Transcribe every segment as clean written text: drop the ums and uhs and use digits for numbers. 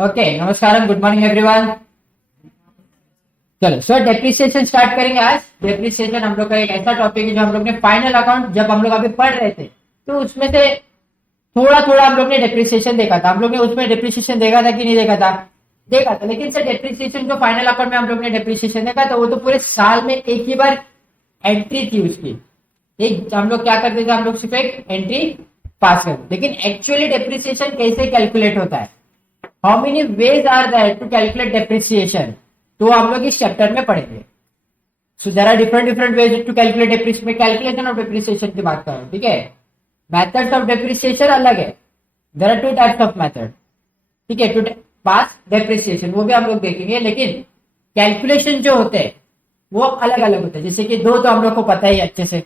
Okay, नमस्कार, good morning everyone. चलो sir, depreciation start करेंगे आज। डेप्रिसिएशन हम लोग का एक ऐसा टॉपिक है जो हम लोग ने फाइनल अकाउंट जब हम लोग अभी पढ़ रहे थे तो उसमें से थोड़ा थोड़ा हम लोग ने डेप्रिसिएशन देखा था। हम लोग ने उसमें डेप्रिसिएशन देखा था कि नहीं देखा था? देखा था। लेकिन सर डेप्रिसिएशन जो फाइनल अकाउंट में हम लोग ने डेप्रिसिएशन देखा था वो तो पूरे साल में एक ही बार एंट्री थी उसकी। एक हम लोग क्या करते थे, हम लोग सिर्फ एक एंट्री पास करते। लेकिन एक्चुअली डेप्रिसिएशन कैसे कैलकुलेट होता है, how many ways are there to calculate depreciation, तो हम लोग इस चैप्टर में पढ़ेंगे। So there are different different ways to calculate depreciation. Calculation of depreciation की बात कर रहा हूं, ठीक है। मेथड्स ऑफ डेप्रिसिएशन अलग है। There are two types of method, ठीक है, टू पास डेप्रिसिएशन, वो भी हम लोग देखेंगे। लेकिन कैलकुलेशन जो होते हैं वो अलग अलग होते हैं। जैसे कि दो तो हम लोग को पता ही अच्छे से,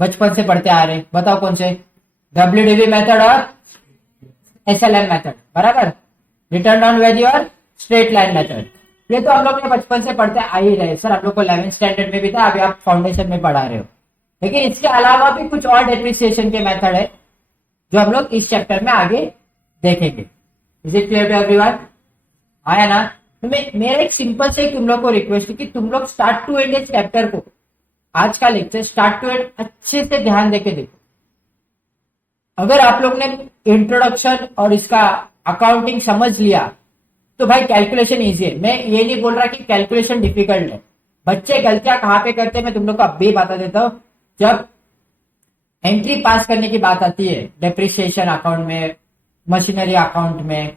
बचपन से पढ़ते आ रहे हैं। बताओ कौन से? WDV मेथड और SLM मेथड, बराबर। रिटर्न ऑन वैल्यू और स्ट्रेट लाइन मेथड, ये तो हम लोग ने बचपन से पढ़ते आ ही रहे। सर हम लोग को 11th स्टैंडर्ड में भी था, अभी आप फाउंडेशन में पढ़ा रहे हो। लेकिन इसके अलावा भी कुछ और डेप्रिसिएशन के मेथड है जो हम लोग इस चैप्टर में आगे देखेंगे। Is it clear to everyone? आया ना? तो मेरा एक सिंपल से तुम लोग को रिक्वेस्ट है कि तुम लोग स्टार्ट टू एंड इस चैप्टर को, आज का लेक्चर स्टार्ट टू एंड अच्छे से ध्यान देके देखो। अगर आप लोग ने इंट्रोडक्शन और इसका अकाउंटिंग समझ लिया तो भाई कैलकुलेशन इजी है। मैं ये नहीं बोल रहा कि कैलकुलेशन डिफिकल्ट है। बच्चे गलतियां कहां पे करते हैं मैं तुम लोग को अब भी बता देता हूं। जब एंट्री पास करने की बात आती है डेप्रिसिएशन अकाउंट में, मशीनरी अकाउंट में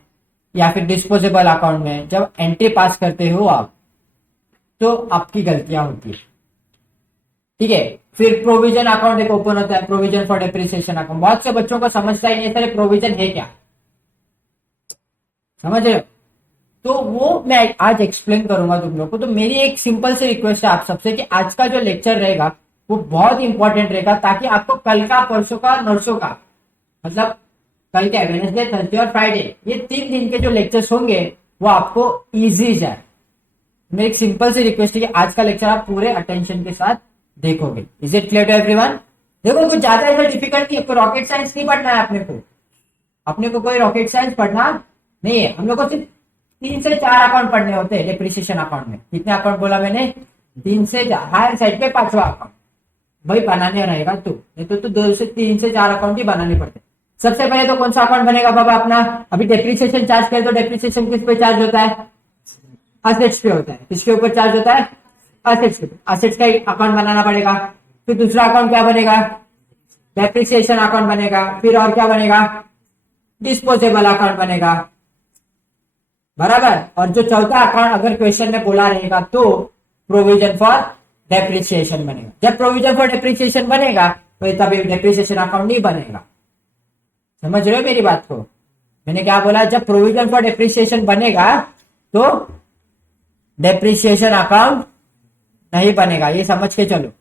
या फिर डिस्पोजेबल अकाउंट में, जब एंट्री पास करते हो आप तो आपकी गलतियां होती है, ठीक है। फिर प्रोविजन अकाउंट एक ओपन होता है, प्रोविजन फॉर डेप्रिसिएशन अकाउंट। बहुत से बच्चों को समझता ही नहीं है सर प्रोविजन है क्या, समझ रहे हो? तो वो मैं आज एक्सप्लेन करूंगा तुम लोग को। तो मेरी एक सिंपल सी रिक्वेस्ट है आप सबसे कि आज का जो लेक्चर रहेगा वो बहुत इंपॉर्टेंट रहेगा, ताकि आपको कल का, परसों का, नरसों का, मतलब कल क्या, वेडनेसडे, थर्सडे और फ्राइडे, ये 3 दिन के जो लेक्चर्स होंगे वो आपको इजी जाए। मेरी एक सिंपल सी रिक्वेस्ट है कि आज का लेक्चर आप पूरे अटेंशन के साथ देखोगे। Is it clear to everyone? देखो कुछ ज्यादा ऐसा डिफिकल्ट नहीं है, रॉकेट साइंस नहीं पढ़ना है अपने को कोई रॉकेट साइंस पढ़ना नहीं है। हम लोग को सिर्फ 3 से 4 अकाउंट पढ़ने होते हैं डेप्रिसिएशन अकाउंट में। कितने अकाउंट बोला मैंने? 3 से 4। हायर साइड पे 5वां अकाउंट भाई बनाने रहेगा तू, नहीं तो 2 से 3 से 4 अकाउंट ही बनाने पड़ते। सबसे पहले तो कौन सा अकाउंट बनेगा बाबा अपना? अभी डेप्रिसिएशन चार्ज करे तो डेप्रिसिएशन किस पे चार्ज होता है? असेट्स पे होता है। किसके ऊपर चार्ज होता है? असेट्स पे। असेट्स का अकाउंट बनाना पड़ेगा। फिर दूसरा अकाउंट क्या बनेगा? डेप्रिसिएशन अकाउंट बनेगा। फिर और क्या बनेगा? डिस्पोजेबल अकाउंट बनेगा, बराबर। और जो चौथा अकाउंट अगर क्वेश्चन में बोला रहेगा तो प्रोविजन फॉर डेप्रिसिएशन बनेगा। जब प्रोविजन फॉर डेप्रिसिएशन बनेगा तो तभी डेप्रिसिएशन अकाउंट नहीं बनेगा। समझ रहे हो मेरी बात को? मैंने क्या बोला? जब प्रोविजन फॉर डेप्रिसिएशन बनेगा तो डेप्रिसिएशन अकाउंट नहीं बनेगा, ये समझ के चलो।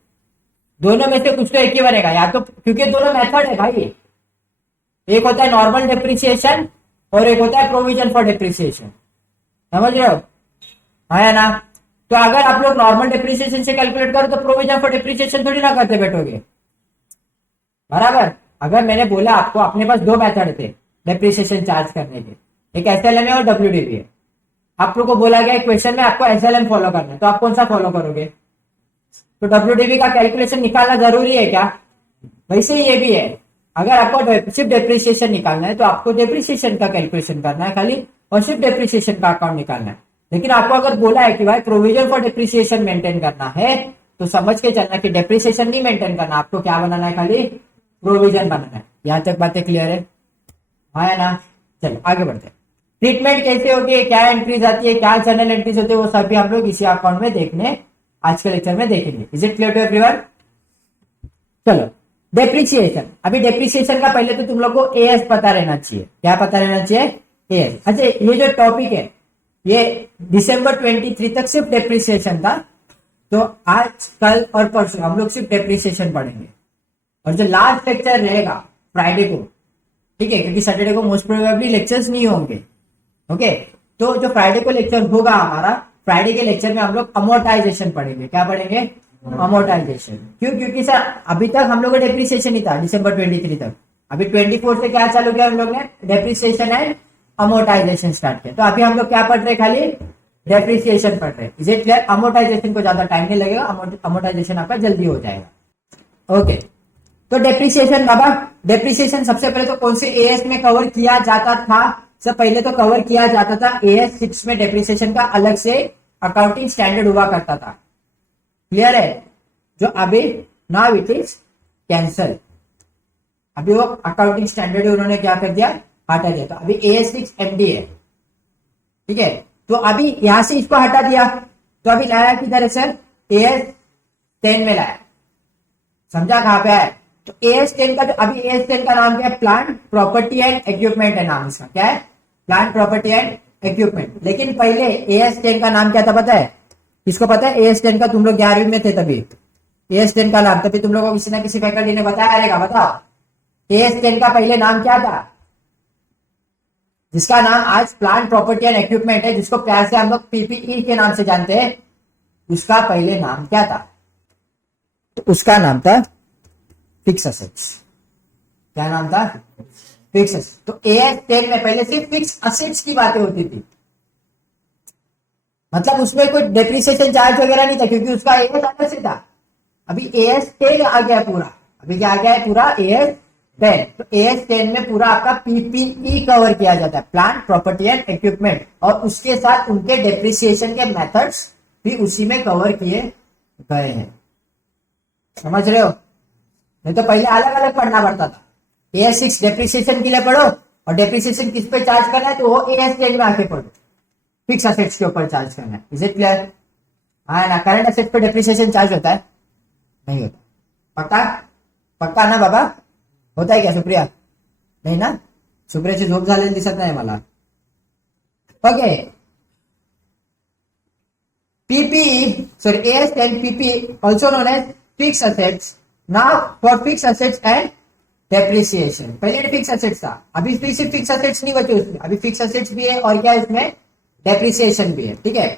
दोनों में से कुछ तो एक ही बनेगा, या तो, क्योंकि दोनों मेथड है भाई। एक होता है नॉर्मल डेप्रिसिएशन और एक होता है प्रोविजन फॉर डेप्रिसिएशन। समझ रहे हो? है ना? तो अगर आप लोग नॉर्मल डेप्रिसिएशन से कैलकुलेट करो तो प्रोविजन फॉर डेप्रिसिएशन थोड़ी ना करते बैठोगे, बराबर। अगर मैंने बोला आपको अपने पास 2 मेथड थे डेप्रिसिएशन चार्ज करने के, एक SLM है और WDV है। आप लोग को बोला गया क्वेश्चन में आपको SLM फॉलो करना है, तो आप कौन सा फॉलो करोगे? तो WDV का कैलकुलेशन निकालना जरूरी है क्या? वैसे ही ये भी है। अगर आपको सिर्फ डेप्रिसिएशन निकालना है तो आपको डेप्रिसिएशन का कैलकुलेशन करना है खाली, और सिर्फ डेप्रिसिएशन का अकाउंट निकालना है। लेकिन आपको अगर बोला है कि भाई प्रोविजन फॉर डेप्रिसिएशन मेंटेन करना है तो समझ के चलना कि डेप्रिसिएशन नहीं मेंटेन करना, आपको क्या बनाना है? खाली प्रोविजन बनाना है। यहां तक बातें क्लियर है? हाँ ना? चलो आगे बढ़ते हैं। ट्रीटमेंट कैसे होती है, क्या एंट्रीज आती है, क्या जर्नल एंट्रीज होती है, वो सभी हम लोग इसी अकाउंट में देखने आज के लेक्चर में देखेंगे। Is it clear to everyone? चलो डेप्रिसिएशन। अभी डेप्रिसिएशन का पहले तो तुम लोग को AS पता रहना चाहिए। क्या पता रहना चाहिए? AS। अच्छा, ये जो टॉपिक है ये दिसंबर 23 तक सिर्फ डेप्रिसिएशन था, तो आज, कल और परसों हम लोग सिर्फ डेप्रिसिएशन पढ़ेंगे। और जो लास्ट लेक्चर रहेगा फ्राइडे को, ठीक है, क्योंकि सैटरडे को मोस्ट प्रोबेबली लेक्चर्स नहीं होंगे, ओके। तो जो फ्राइडे को लेक्चर होगा हमारा, फ्राइडे के लेक्चर में हम लोग अमोर्टाइजेशन पढ़ेंगे। क्या पढ़ेंगे? अमोर्टाइजेशन। क्यों? क्योंकि सर अभी तक हम लोग का डेप्रिसिएशन ही था दिसंबर 23 तक। अभी 24 से क्या चालू किया हम लोग ने? डेप्रिसिएशन एंड अमोर्टाइजेशन स्टार्ट किया। तो अभी हम लोग क्या पढ़ रहे हैं, खाली डेप्रिसिएशन पढ़ रहे हैं। Is it clear? अमोर्टाइजेशन को ज्यादा टाइम नहीं लगेगा, अमोर्टाइजेशन आपका जल्दी हो जाएगा। ओके, तो डेप्रिसिएशन बाबा, डेप्रिसिएशन सबसे पहले तो कौन से एएस में कवर किया जाता था? सब पहले तो कवर किया जाता था एएस 6 में। डेप्रिसिएशन का अलग से अकाउंटिंग स्टैंडर्ड हुआ करता था। क्लियर है? जो अभी नाउ इट इज कैंसल। अभी वो अकाउंटिंग स्टैंडर्ड उन्होंने क्या कर दिया, हटा दिया। तो अभी एएस 6 एमडी है, ठीक है। तो अभी यहां से इसको हटा दिया, तो अभी लाया किधर है सर? एएस 10 में लाया। समझा कहां पे है? तो एएस 10 का, अभी एएस 10 का नाम क्या है? प्लांट प्रॉपर्टी एंड इक्विपमेंट है नाम इसका। क्या है? Plant property and equipment. लेकिन पहले एएस 10 का नाम क्या था पता है? किसको पता है एएस 10 का? तुम लोग 11वीं में थे तभी एएस 10 का नाम, तभी तुम लोगों को किसी ना किसी फैकल्टी ने बताया रहेगा। बताओ एएस 10 का पहले नाम क्या था? जिसका नाम आज प्लांट प्रॉपर्टी एंड इक्विपमेंट है, जिसको प्यार से हम लोग पीपीई के नाम से जानते हैं, उसका पहले नाम क्या था? तो उसका नाम था फिक्स असेट्स। क्या नाम था? Fix assets. तो एएस 10 में पहले सिर्फ फिक्स असेट्स की बातें होती थी, मतलब उसमें कोई डेप्रिसिएशन चार्ज वगैरह नहीं था, क्योंकि उसका एएस अलग से था। अभी एएस 10 आ गया पूरा। अभी क्या आ गया है? पूरा एएस 10। तो एएस 10 में पूरा आपका पीपीई कवर किया जाता है, प्लांट प्रॉपर्टी एंड इक्विपमेंट, और उसके साथ उनके डेप्रिसिएशन के मेथड्स भी उसी में कवर किए गए हैं। समझ रहे हो? नहीं तो पहले अलग अलग पढ़ना पड़ता था। एएस 6 डेप्रिसिएशन के लिए पढ़ो, और डेप्रिसिएशन किस पे चार्ज करना है तो वो एएस 10 में आके पढ़ो, फिक्स असेट्स के ऊपर चार्ज करना है। Is it clear? हाँ ना, करंट असेट पे डेप्रिसिएशन चार्ज होता है? नहीं होता। पक्का? पक्का ना बाबा? होता है क्या सुप्रिया? नाही ना? सुप्रियाची झोप झालेली दिसत नाही मला. Okay. PPE, sorry, AS10 PPE, also known as fixed assets. Now for fixed assets and depreciation. पहले fixed assets था, अभी सिर्फ fixed assets नहीं बचे उसमें, अभी fixed assets भी है और क्या है उसमें depreciation भी है. ठीक है.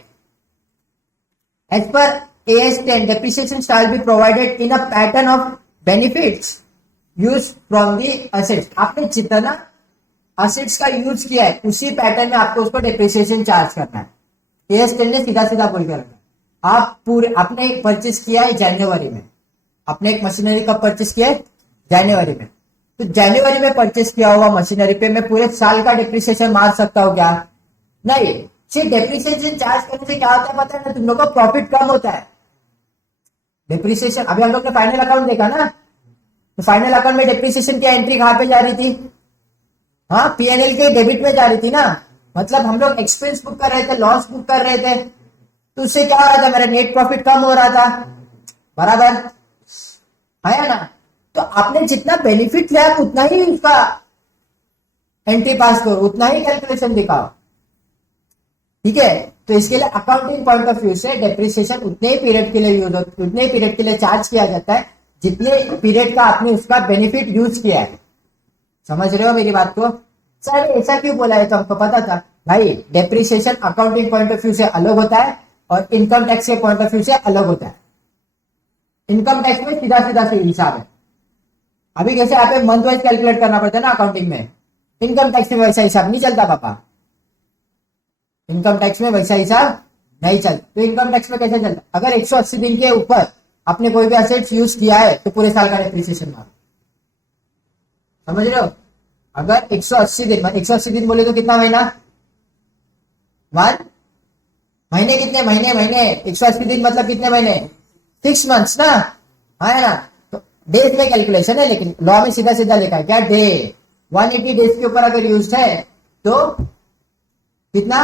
As per AS10, depreciation shall be provided in a pattern of benefits used from the assets. आपने जितना assets का यूज किया है उसी पैटर्न में आपको उसको depreciation चार्ज करना है. AS10 ने सीधा सीधा बोल के रखा. आप पूरे आपने एक परचेस किया है जनवरी में, आपने एक मशीनरी कब परचेस किया है? जनवरी में. तो जनवरी में परचेस किया हुआ मशीनरी पे मैं पूरे साल का डिप्रिसिएशन मार सकता हूँ क्या? नहीं. सिर्फ डिप्रिसिएशन चार्ज करने से क्या होता है पता है ना? तुम लोग को प्रॉफिट कम होता है. डिप्रिसिएशन अभी हम लोग ने फाइनल अकाउंट देखा ना, तो फाइनल अकाउंट में डिप्रिसिएशन की एंट्री कहां पे जा रही थी? हाँ, पीएनएल के डेबिट में जा रही थी ना. मतलब हम लोग एक्सपेंस बुक कर रहे थे, लॉस बुक कर रहे थे, तो उससे क्या हो रहा था? मेरा नेट प्रॉफिट कम हो रहा था. बराबर है ना? तो आपने जितना बेनिफिट लिया उतना ही उसका एंट्री पास करो, उतना ही कैलकुलेशन दिखाओ. ठीक है. तो इसके लिए अकाउंटिंग पॉइंट ऑफ व्यू से डेप्रिसिएशन उतने ही पीरियड के लिए यूज होता है, उतने ही पीरियड के लिए चार्ज किया जाता है जितने पीरियड का आपने उसका बेनिफिट यूज किया है. समझ रहे हो मेरी बात को? सर ऐसा क्यों बोला है? तो हमको पता था भाई, depreciation accounting point of view से अलग होता है और इनकम टैक्स के पॉइंट ऑफ व्यू से अलग होता है. इनकम टैक्स में सीधा सीधा से हिसाब है. अभी कैसे आप मंथ वाइज कैलकुलेट करना पड़ता है ना अकाउंटिंग में, इनकम टैक्स में वैसा हिसाब नहीं चलता पापा. इनकम टैक्स में वैसा हिसाब नहीं चलता. तो इनकम टैक्स में कैसे चलता? अगर 180 दिन के ऊपर आपने कोई भी एसेट्स यूज किया है तो पूरे साल का डेप्रिसिएशन मारो. समझ रहे हो? अगर 180 दिन, 180 दिन बोले तो कितना महीना? 1 महीने. कितने महीने? महीने 180 दिन मतलब कितने महीने? 6 मंथ्स ना, है ना? तो डेज में कैलकुलेशन है, लेकिन लॉ में सीधा सीधा लिखा है क्या? डे. 180 डेज के ऊपर अगर यूज है तो कितना?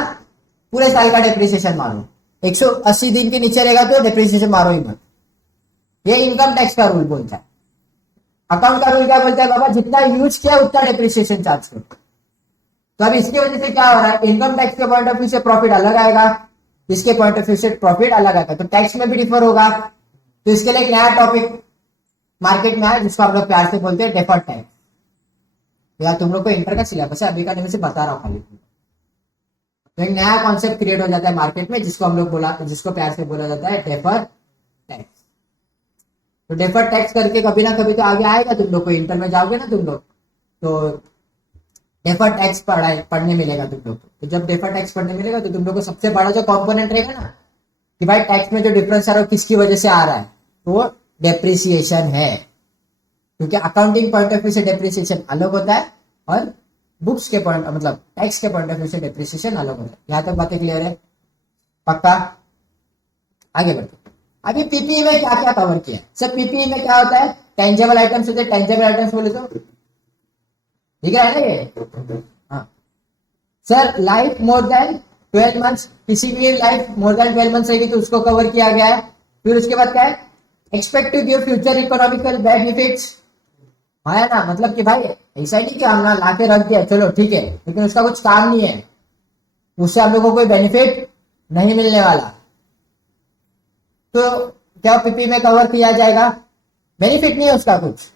पूरे साल का डेप्रिसिएशन मारो. 180 दिन के नीचे रहेगा तो डेप्रिसिएशन मारो ही मत. ये इनकम टैक्स का रूल बोलता है. अकाउंट का रूल क्या बोलता है बाबा? जितना यूज किया उतना डेप्रिसिएशन चार्ज करो. तो अब इसकी वजह से क्या हो रहा है? इनकम टैक्स के पॉइंट ऑफ व्यू से प्रॉफिट अलग आएगा, इसके पॉइंट ऑफ व्यू से प्रॉफिट अलग आएगा, तो टैक्स में भी डिफर होगा. तो इसके लिए एक नया टॉपिक मार्केट में आया जिसको हम लोग प्यार से बोलते हैं डेफर्ड टैक्स. या तुम लोग को इंटर का सिलेबस है अभी का, नहीं से बता रहा हूँ खाली. तो एक नया कॉन्सेप्ट क्रिएट हो जाता है मार्केट में जिसको हम लोग जिसको प्यार से बोला जाता है डेफर्ड टैक्स. तो डेफर्ड टैक्स करके कभी ना कभी तो आगे आएगा. तुम लोग को इंटर में जाओगे ना तुम लोग, तो डेफर्ड टैक्स पढ़ने मिलेगा तुम लोग को। तो जब डेफर्ड टैक्स पढ़ने मिलेगा तो तुम लोग को सबसे बड़ा जो कंपोनेंट रहेगा ना कि भाई टैक्स में जो डिफरेंस आ रहा है किसकी वजह से आ रहा है, तो वो डेप्रिसिएशन है। क्योंकि अकाउंटिंग पॉइंट ऑफ व्यू से डेप्रिसिएशन अलग होता है और बुक्स के पॉइंट मतलब टैक्स के पॉइंट ऑफ व्यू से डेप्रिसिएशन अलग होता है। यहाँ तक बातें क्लियर है? पक्का? आगे बढ़ते। अभी पीपीई में क्या क्या कवर किया है सर? पीपीई में क्या होता है? टेंजेबल आइटम्स होते हैं। टेंजेबल आइटम्स बोले तो ठीक है ना ये? हाँ sir, life more than 12 months, किसी की लाइफ मोर देन 12 मंथ्स रहेगी तो उसको कवर किया गया है। फिर उसके बाद क्या है? Expect to give future economical benefits. है ना, मतलब कि भाई ऐसा नहीं कि हम ना ला के रख दिया चलो ठीक है, लेकिन उसका कुछ काम नहीं है, उससे हम लोगों को कोई बेनिफिट नहीं मिलने वाला, तो क्या पीपी में कवर किया जाएगा? बेनिफिट नहीं है उसका कुछ।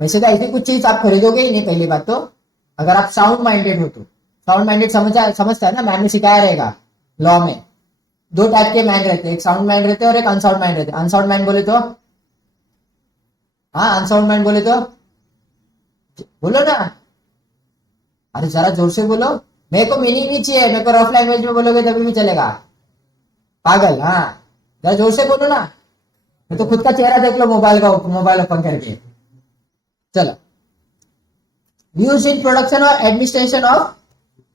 वैसे तो ऐसी कुछ चीज आप खरीदोगे ही नहीं पहली बात तो, अगर आप साउंड माइंडेड हो तो। साउंड माइंडेड समझता है ना, मैम ने सिखाया रहेगा लॉ में। दो टाइप के मैन रहते हैं, एक साउंड माइंड रहते हैं और एक अनसाउंड माइंड रहते हैं। अनसाउंड माइंड बोले तो, हाँ अनसाउंड माइंड बोले तो बोलो ना, अरे जरा जोर से बोलो। मेरे को मीनिंग नहीं चाहिए, मेरे को रफ लैंग्वेज में बोलोगे तभी भी चलेगा। पागल, हाँ जरा जोर से बोलो ना, मैं तो खुद का चेहरा देख लो मोबाइल ओपन करके। चलो, यूज इन प्रोडक्शन और एडमिनिस्ट्रेशन ऑफ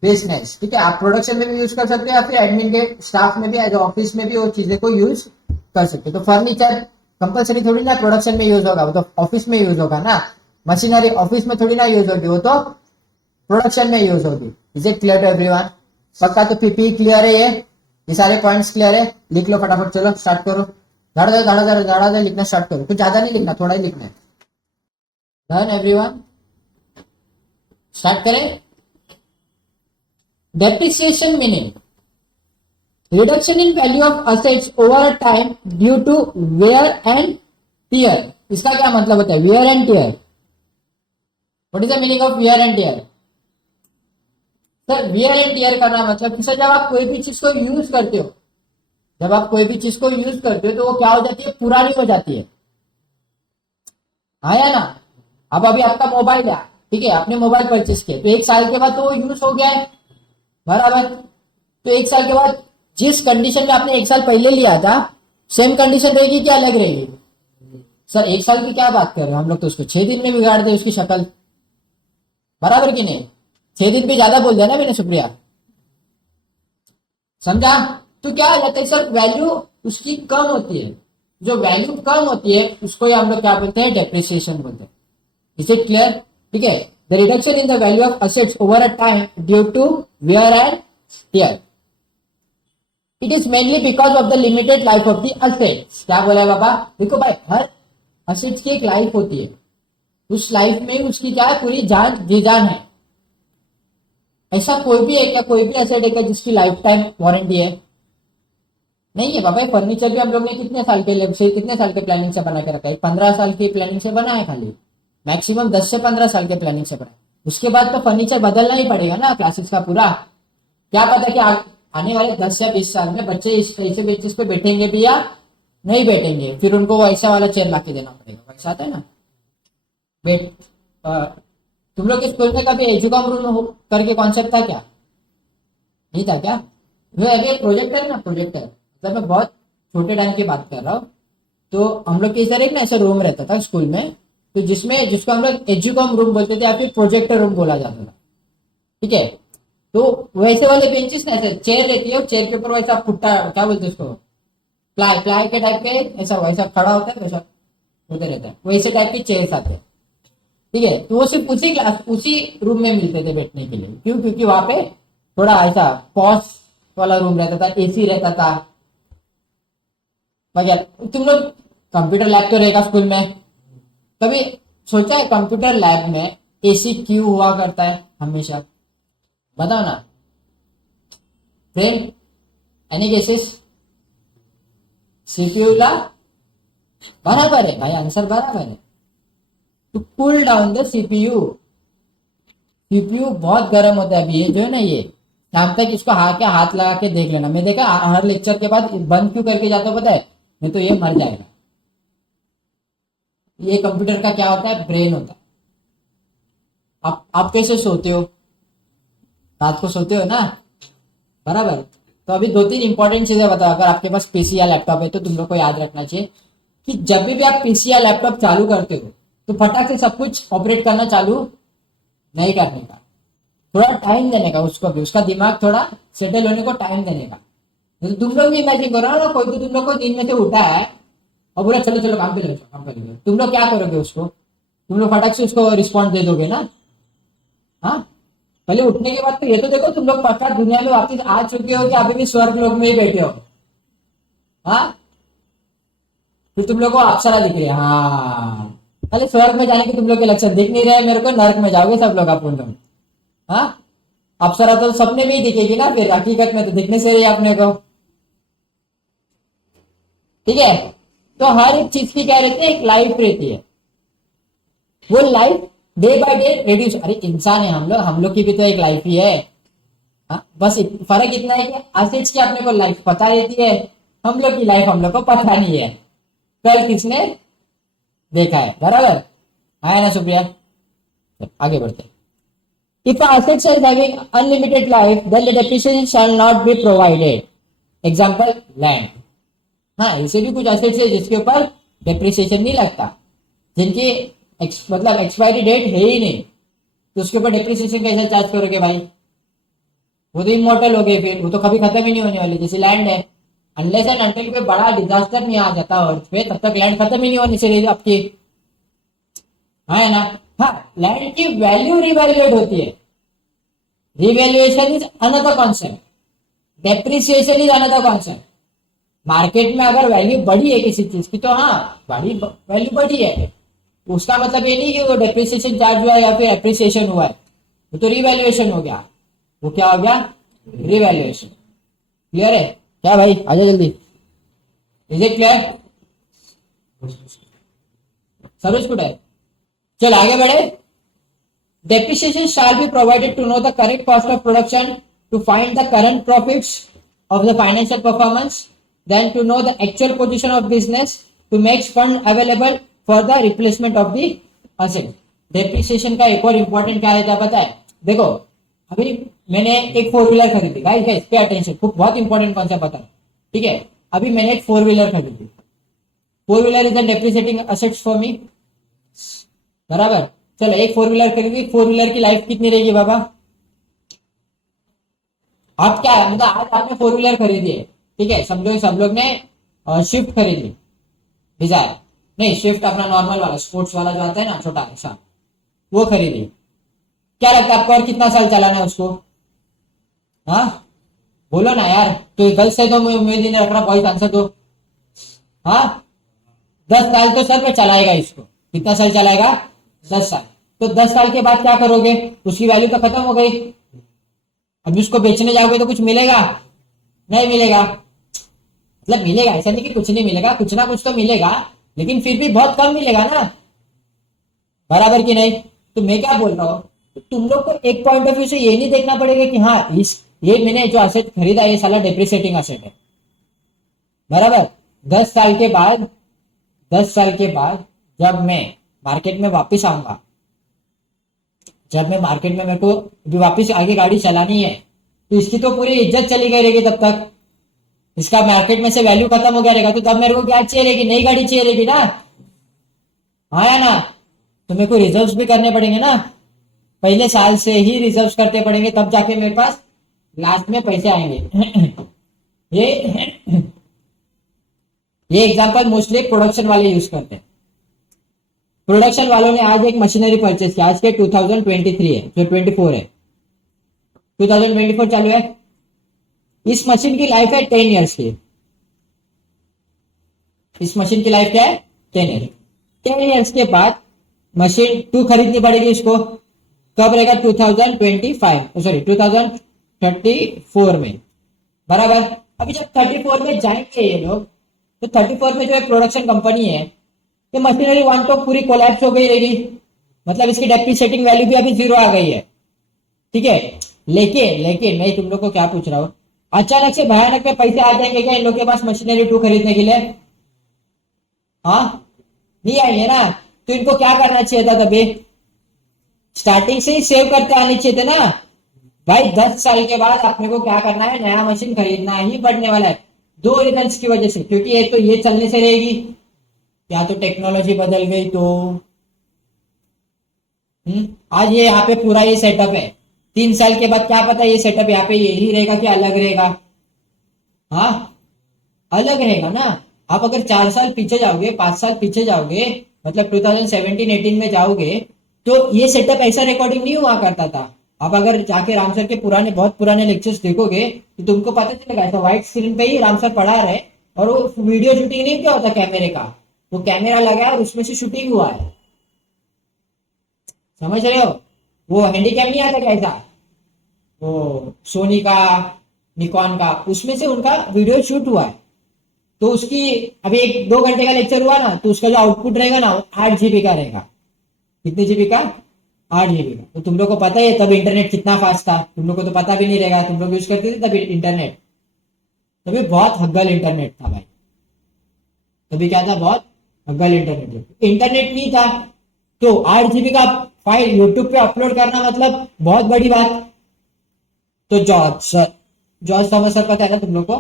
बिजनेस। ठीक है, आप प्रोडक्शन में भी यूज कर सकते हो या फिर एडमिन के स्टाफ में भी, एज ऑफिस में भी वो चीजें को यूज कर सकते हो। तो फर्नीचर कंपलसरी थोड़ी ना प्रोडक्शन में यूज होगा, वो तो ऑफिस में यूज होगा ना। मशीनरी ऑफिस में थोड़ी ना यूज होगी, वो तो प्रोडक्शन में यूज होगी। Is it clear to everyone? पक्का? तो पीपी क्लियर है, ये सारे पॉइंट्स क्लियर है? लिख लो फटाफट, चलो स्टार्ट करो। धड़ा लिखना स्टार्ट करो, कुछ ज्यादा नहीं लिखना, थोड़ा ही लिखना है। डन एवरीवन, स्टार्ट करें। Depreciation meaning reduction in value of assets over a time due to wear and tear. इसका क्या मतलब होता है wear and tear? What is the meaning of wear and tear? Sir wear and tear करना मतलब कि sir जब आप कोई भी चीज को यूज करते हो, जब आप कोई भी चीज को यूज करते हो तो वो क्या हो जाती है? पुरानी हो जाती है। हाँ या ना? अब अभी आपका मोबाइल है, ठीक है, आपने मोबाइल परचेस किया तो एक साल के बाद तो वो यूज हो गया है, बराबर। तो एक साल के बाद जिस कंडीशन में आपने एक साल पहले लिया था सेम कंडीशन रहेगी क्या अलग रहेगी? सर एक साल की क्या बात कर रहे हो, हम लोग तो उसको 6 दिन में बिगाड़ दे उसकी शक्ल, बराबर कि नहीं? 6 दिन भी ज्यादा बोल दिया ना मैंने, शुक्रिया, समझा? तो क्या हो जाता है सर, वैल्यू उसकी कम होती है। जो वैल्यू कम होती है उसको ही हम लोग क्या बोलते हैं? डेप्रिसिएशन बोलते हैं। Is it clear? ठीक है, the reduction in the value of assets over a time due to wear and tear, it is mainly because of the limited life of the assets. क्या बोला है बाबा? देखो भाई, हर असेट्स की एक लाइफ होती है, उस लाइफ में उसकी क्या है? पूरी जान जी जान है। ऐसा कोई भी है क्या, कोई भी एसेट है क्या जिसकी लाइफ टाइम वारंटी है? नहीं है बाबा। फर्नीचर भी हम लोग ने कितने साल के कितने साल के प्लानिंग से बना के रखा है? 15 साल की प्लानिंग से बना है खाली, मैक्सिमम 10 से 15 साल के प्लानिंग से बना है। उसके बाद तो फर्नीचर बदलना ही पड़ेगा ना क्लासेस का पूरा। क्या पता कि आने वाले 10 या 20 साल में बच्चे इस ऐसे बेंचेस पे बैठेंगे भी या नहीं बैठेंगे, फिर उनको ऐसा वाला चेयर ला के देना पड़ेगा। वैसा आता है ना बेट। तुम लोग के स्कूल में कभी एजुकॉम रूम करके कॉन्सेप्ट था क्या? नहीं था क्या? वो अभी एक प्रोजेक्टर है ना, प्रोजेक्टर, मतलब मैं बहुत छोटे टाइम की बात कर रहा हूँ। तो हम लोग के इधर एक ना ऐसा रूम रहता था स्कूल में, तो जिसमें जिसको हम लोग एजुकॉम रूम बोलते थे या फिर प्रोजेक्टर रूम बोला जाता था। ठीक है, तो वैसे वाले बेंचेस ना, ऐसे चेयर रहती है और चेयर के ऊपर वैसा फुट्टा, क्या बोलते हैं उसको, प्लाई प्लाई के टाइप के, ऐसा वैसा खड़ा होता है वैसा होता रहता है, वैसे टाइप की चेयर्स आते हैं। ठीक है, तो वो सिर्फ उसी क्लास उसी रूम में मिलते थे बैठने के लिए। क्यों? क्योंकि वहां पे थोड़ा ऐसा पॉश वाला रूम रहता था, एसी रहता था वगैरह। तुम लोग कंप्यूटर लैब तो रहेगा स्कूल में, कभी सोचा है कंप्यूटर लैब में एसी क्यों हुआ करता है हमेशा? बताओ ना फ्रेंड, एनी गेसेस? सीपीयू ला, बराबर है भाई, आंसर बराबर है। To cool down the CPU. CPU बहुत गर्म होता है। अभी ये जो है ना, ये शाम तक इसको हाथ लगा के देख लेना। मैं देखा हर लेक्चर के बाद बंद क्यों करके जाता हूँ पता है? नहीं तो ये मर जाएगा। ये कंप्यूटर का क्या होता है? ब्रेन होता है। आप कैसे सोते हो? रात को सोते हो ना, बराबर। तो अभी दो तीन इंपॉर्टेंट चीजें बताओ। अगर आपके पास पीसी या लैपटॉप है तो तुम लोग को याद रखना चाहिए कि जब भी आप पीसी या लैपटॉप चालू करते हो तो फटाक से सब कुछ ऑपरेट करना चालू नहीं करने का, थोड़ा टाइम देने का उसको भी, उसका दिमाग थोड़ा सेटल होने को टाइम देने का। तो तुम लोग भी इमेजिन करो ना, कोई तो तुम लोग को नींद में से उठा है और बोला चलो चलो काम पे लग जाओ, काम पे लग जाओ, तुम लोग क्या करोगे उसको? तुम लोग फटाक से उसको रिस्पॉन्स दे दोगे ना? हाँ, पहले उठने के बाद तो ये तो देखो तुम लोग पक्का दुनिया में वापस आ चुके हो कि अभी भी स्वर्ग लोक में ही बैठे हो। हाँ, फिर तुम लोग को अप्सरा दिख रही है, हाँ, पहले स्वर्ग में जाने के तुम लोग के लक्षण दिख नहीं रहे मेरे को, नरक में जाओगे सब लोग अपन लोग। हाँ, अप्सरा तो सपने में ही दिखेगी ना, फिर हकीकत में तो दिखने से रही है अपने को। ठीक है, तो हर एक चीज की क्या रहती है, एक लाइफ रहती है। वो life day by day reduce, अरे इंसान है हम लोग की भी तो एक लाइफ ही है। हाँ, बस फर्क इतना है कि एसेट्स की अपने को लाइफ पता रहती है, हम लोग की लाइफ हम लोग को पता नहीं है, कल किसने देखा है, बराबर। है ना सुप्रिया? आगे बढ़ते। If an asset is having unlimited life, then the depreciation shall not be provided. Example, land. हाँ, ऐसे भी कुछ एसेट्स है जिसके ऊपर डेप्रिसिएशन नहीं लगता, जिनकी मतलब एक्सपायरी डेट है ही नहीं, तो उसके ऊपर डेप्रिसिएशन कैसे चार्ज करोगे भाई? वो तो इमोर्टल हो गए, फिर वो तो कभी खत्म ही नहीं होने वाली, जैसे लैंड है। अनलेस एंड अनटिल कोई बड़ा डिजास्टर नहीं आ जाता अर्थ पे, तब तक लैंड खत्म ही नहीं होनी चाहिए आपकी। हाँ है ना? हाँ, लैंड की वैल्यू रिवैल्यूएट होती है, revaluation is another concept, depreciation is another concept. Market में अगर वैल्यू बढ़ी है किसी चीज की तो हाँ, बड़ी वैल्यू बढ़ी है, उसका मतलब ये नहीं कि वो डेप्रिसिएशन चार्ज हुआ है या फिर एप्रिसिएशन हुआ है, वो तो रिवैल्यूएशन हो गया। वो क्या हो गया? रिवैल्यूएशन। क्लियर है क्या भाई? आजा जल्दी। Is it clear? सरोज कुछ है? चल आगे बढ़े। Depreciation shall be provided to know the correct cost of production, to find the current profits of the financial performance, then to know the actual position of business, to make fund available for the replacement of the asset. Depreciation का एक और important क्या रहता है पता है? देखो, अभी मैंने एक फोर व्हीलर खरीदी, गाइस गाइस पे अटेंशन, बहुत इंपॉर्टेंट कॉन्सेप्ट बता, ठीक है? अभी मैंने एक फोर व्हीलर खरीदी, four wheeler is a depreciating assets for me, बराबर। चलो एक फोर व्हीलर खरीदी, फोर व्हीलर की लाइफ कितनी रहेगी बाबा? अब क्या है, मतलब आज आपने फोर व्हीलर खरीदी है, ठीक है, सब लोग ने शिफ्ट खरीदी, डिजायर नहीं, शिफ्ट अपना नॉर्मल वाला स्पोर्ट्स वाला जो आता है ना छोटा सा, वो खरीदी। क्या लगता है आपको और कितना साल चलाना है उसको? हाँ, बोलो ना यार, तो गर्ल्स से तो उम्मीद ही नहीं रख रहा, बॉयज आंसर दो। हाँ, 10 साल तो सर पे चलाएगा इसको, कितना साल चलाएगा? 10 साल। तो 10 साल के बाद क्या करोगे? उसकी वैल्यू तो खत्म हो गई, अब उसको बेचने जाओगे तो कुछ मिलेगा? नहीं मिलेगा, मतलब मिलेगा ऐसा नहीं कि कुछ नहीं मिलेगा, कुछ ना कुछ तो मिलेगा, लेकिन फिर भी बहुत कम मिलेगा ना, बराबर की नहीं? तो मैं क्या बोल रहा हूँ, तुम लोग को एक पॉइंट ऑफ व्यू से ये नहीं देखना पड़ेगा कि हाँ इस ये मैंने जो असेट खरीदा ये साला डेप्रिसिएटिंग असेट है, बराबर। 10 साल के बाद 10 साल के बाद जब मैं मार्केट में वापस आऊंगा, जब मैं मार्केट में मेरे को भी वापस आगे गाड़ी चलानी है, तो इसकी तो पूरी इज्जत चली गई रहेगी, तब तक इसका मार्केट में से वैल्यू खत्म हो गया रहेगा, तो तब मेरे को क्या चाहिए रहेगी? नई गाड़ी चाहिए रहेगी ना, हाँ या ना? तो मेरे को रिजर्व भी करने पड़ेंगे ना, पहले साल से ही रिजर्व करते पड़ेंगे, तब जाके मेरे पास लास्ट में पैसे आएंगे। ये ये एग्जांपल मोस्टली प्रोडक्शन वाले यूज करते हैं। प्रोडक्शन वालों ने आज एक मशीनरी परचेस किया, आज के 2023 है, जो 24 है, 2024 चालू है, इस मशीन की लाइफ है 10 ईयर्स की, इस मशीन की लाइफ क्या है? 10 ईयर। 10 ईयर्स के बाद मशीन 2 खरीदनी पड़ेगी इसको, कब रहेगा? 2025, सॉरी 2034 में, बराबर। अभी जब 34 में जाएंगे ये लोग, तो 34 में जो है प्रोडक्शन कंपनी है, तो मशीनरी 1 तो पूरी कोलैप्स हो गई रहेगी, मतलब इसकी डेप्रिसिएटिंग वैल्यू भी अभी 0 आ गई है, ठीक है। लेकिन मैं तुम लोग को क्या पूछ रहा हूँ, अचानक से भयानक में पैसे आ जाएंगे क्या इन लोग के पास मशीनरी 2 खरीदने के लिए? हाँ, नहीं आएंगे ना, तो इनको क्या करना चाहिए था? तभी स्टार्टिंग से ही सेव करते आने चाहिए थे ना, भाई 10 साल के बाद अपने को क्या करना है, नया मशीन खरीदना ही पड़ने वाला है। दो रीजंस की वजह से, क्योंकि एक तो ये चलने से रहेगी, या तो टेक्नोलॉजी बदल गई तो आज ये यहाँ पे पूरा ये सेटअप है, 3 साल के बाद क्या पता ये सेटअप यहाँ पे यही रहेगा कि अलग रहेगा। हाँ, अलग रहेगा ना। आप अगर 4 साल पीछे जाओगे, 5 साल पीछे जाओगे, मतलब 2017-18 में जाओगे, तो ये सेटअप ऐसा रिकॉर्डिंग नहीं हुआ करता था। आप अगर जाके राम सर के पुराने, बहुत पुराने लेक्चर्स देखोगे तो तुमको पता चलेगा ऐसा व्हाइट स्क्रीन पे ही राम सर पढ़ा रहे, और वो वीडियो शूटिंग नहीं किया होता कैमरे का, वो कैमरा लगा है और उसमें से शूटिंग हुआ है। समझ रहे हो? वो हैंडीकैम नहीं आता कैसा, वो सोनी का, निकॉन का, उसमें से उनका वीडियो शूट हुआ है। तो उसकी अभी 1-2 घंटे का लेक्चर हुआ ना, तो उसका जो आउटपुट रहेगा ना, 8 GB का रहेगा। कितने जीबी का? 8 GB का। तो तुम लोग को पता है तब इंटरनेट कितना फास्ट था, तुम लोग को तो पता भी नहीं रहेगा, तुम लोग यूज करते थे तभी इंटरनेट, तभी बहुत हग्गल इंटरनेट था भाई। तभी क्या था, बहुत हग्गल इंटरनेट। इंटरनेट नहीं था तो 8 GB का फाइल यूट्यूब पे अपलोड करना मतलब बहुत बड़ी बात। तो जॉर्ज थॉमस सर पता है ना तुम लोग को?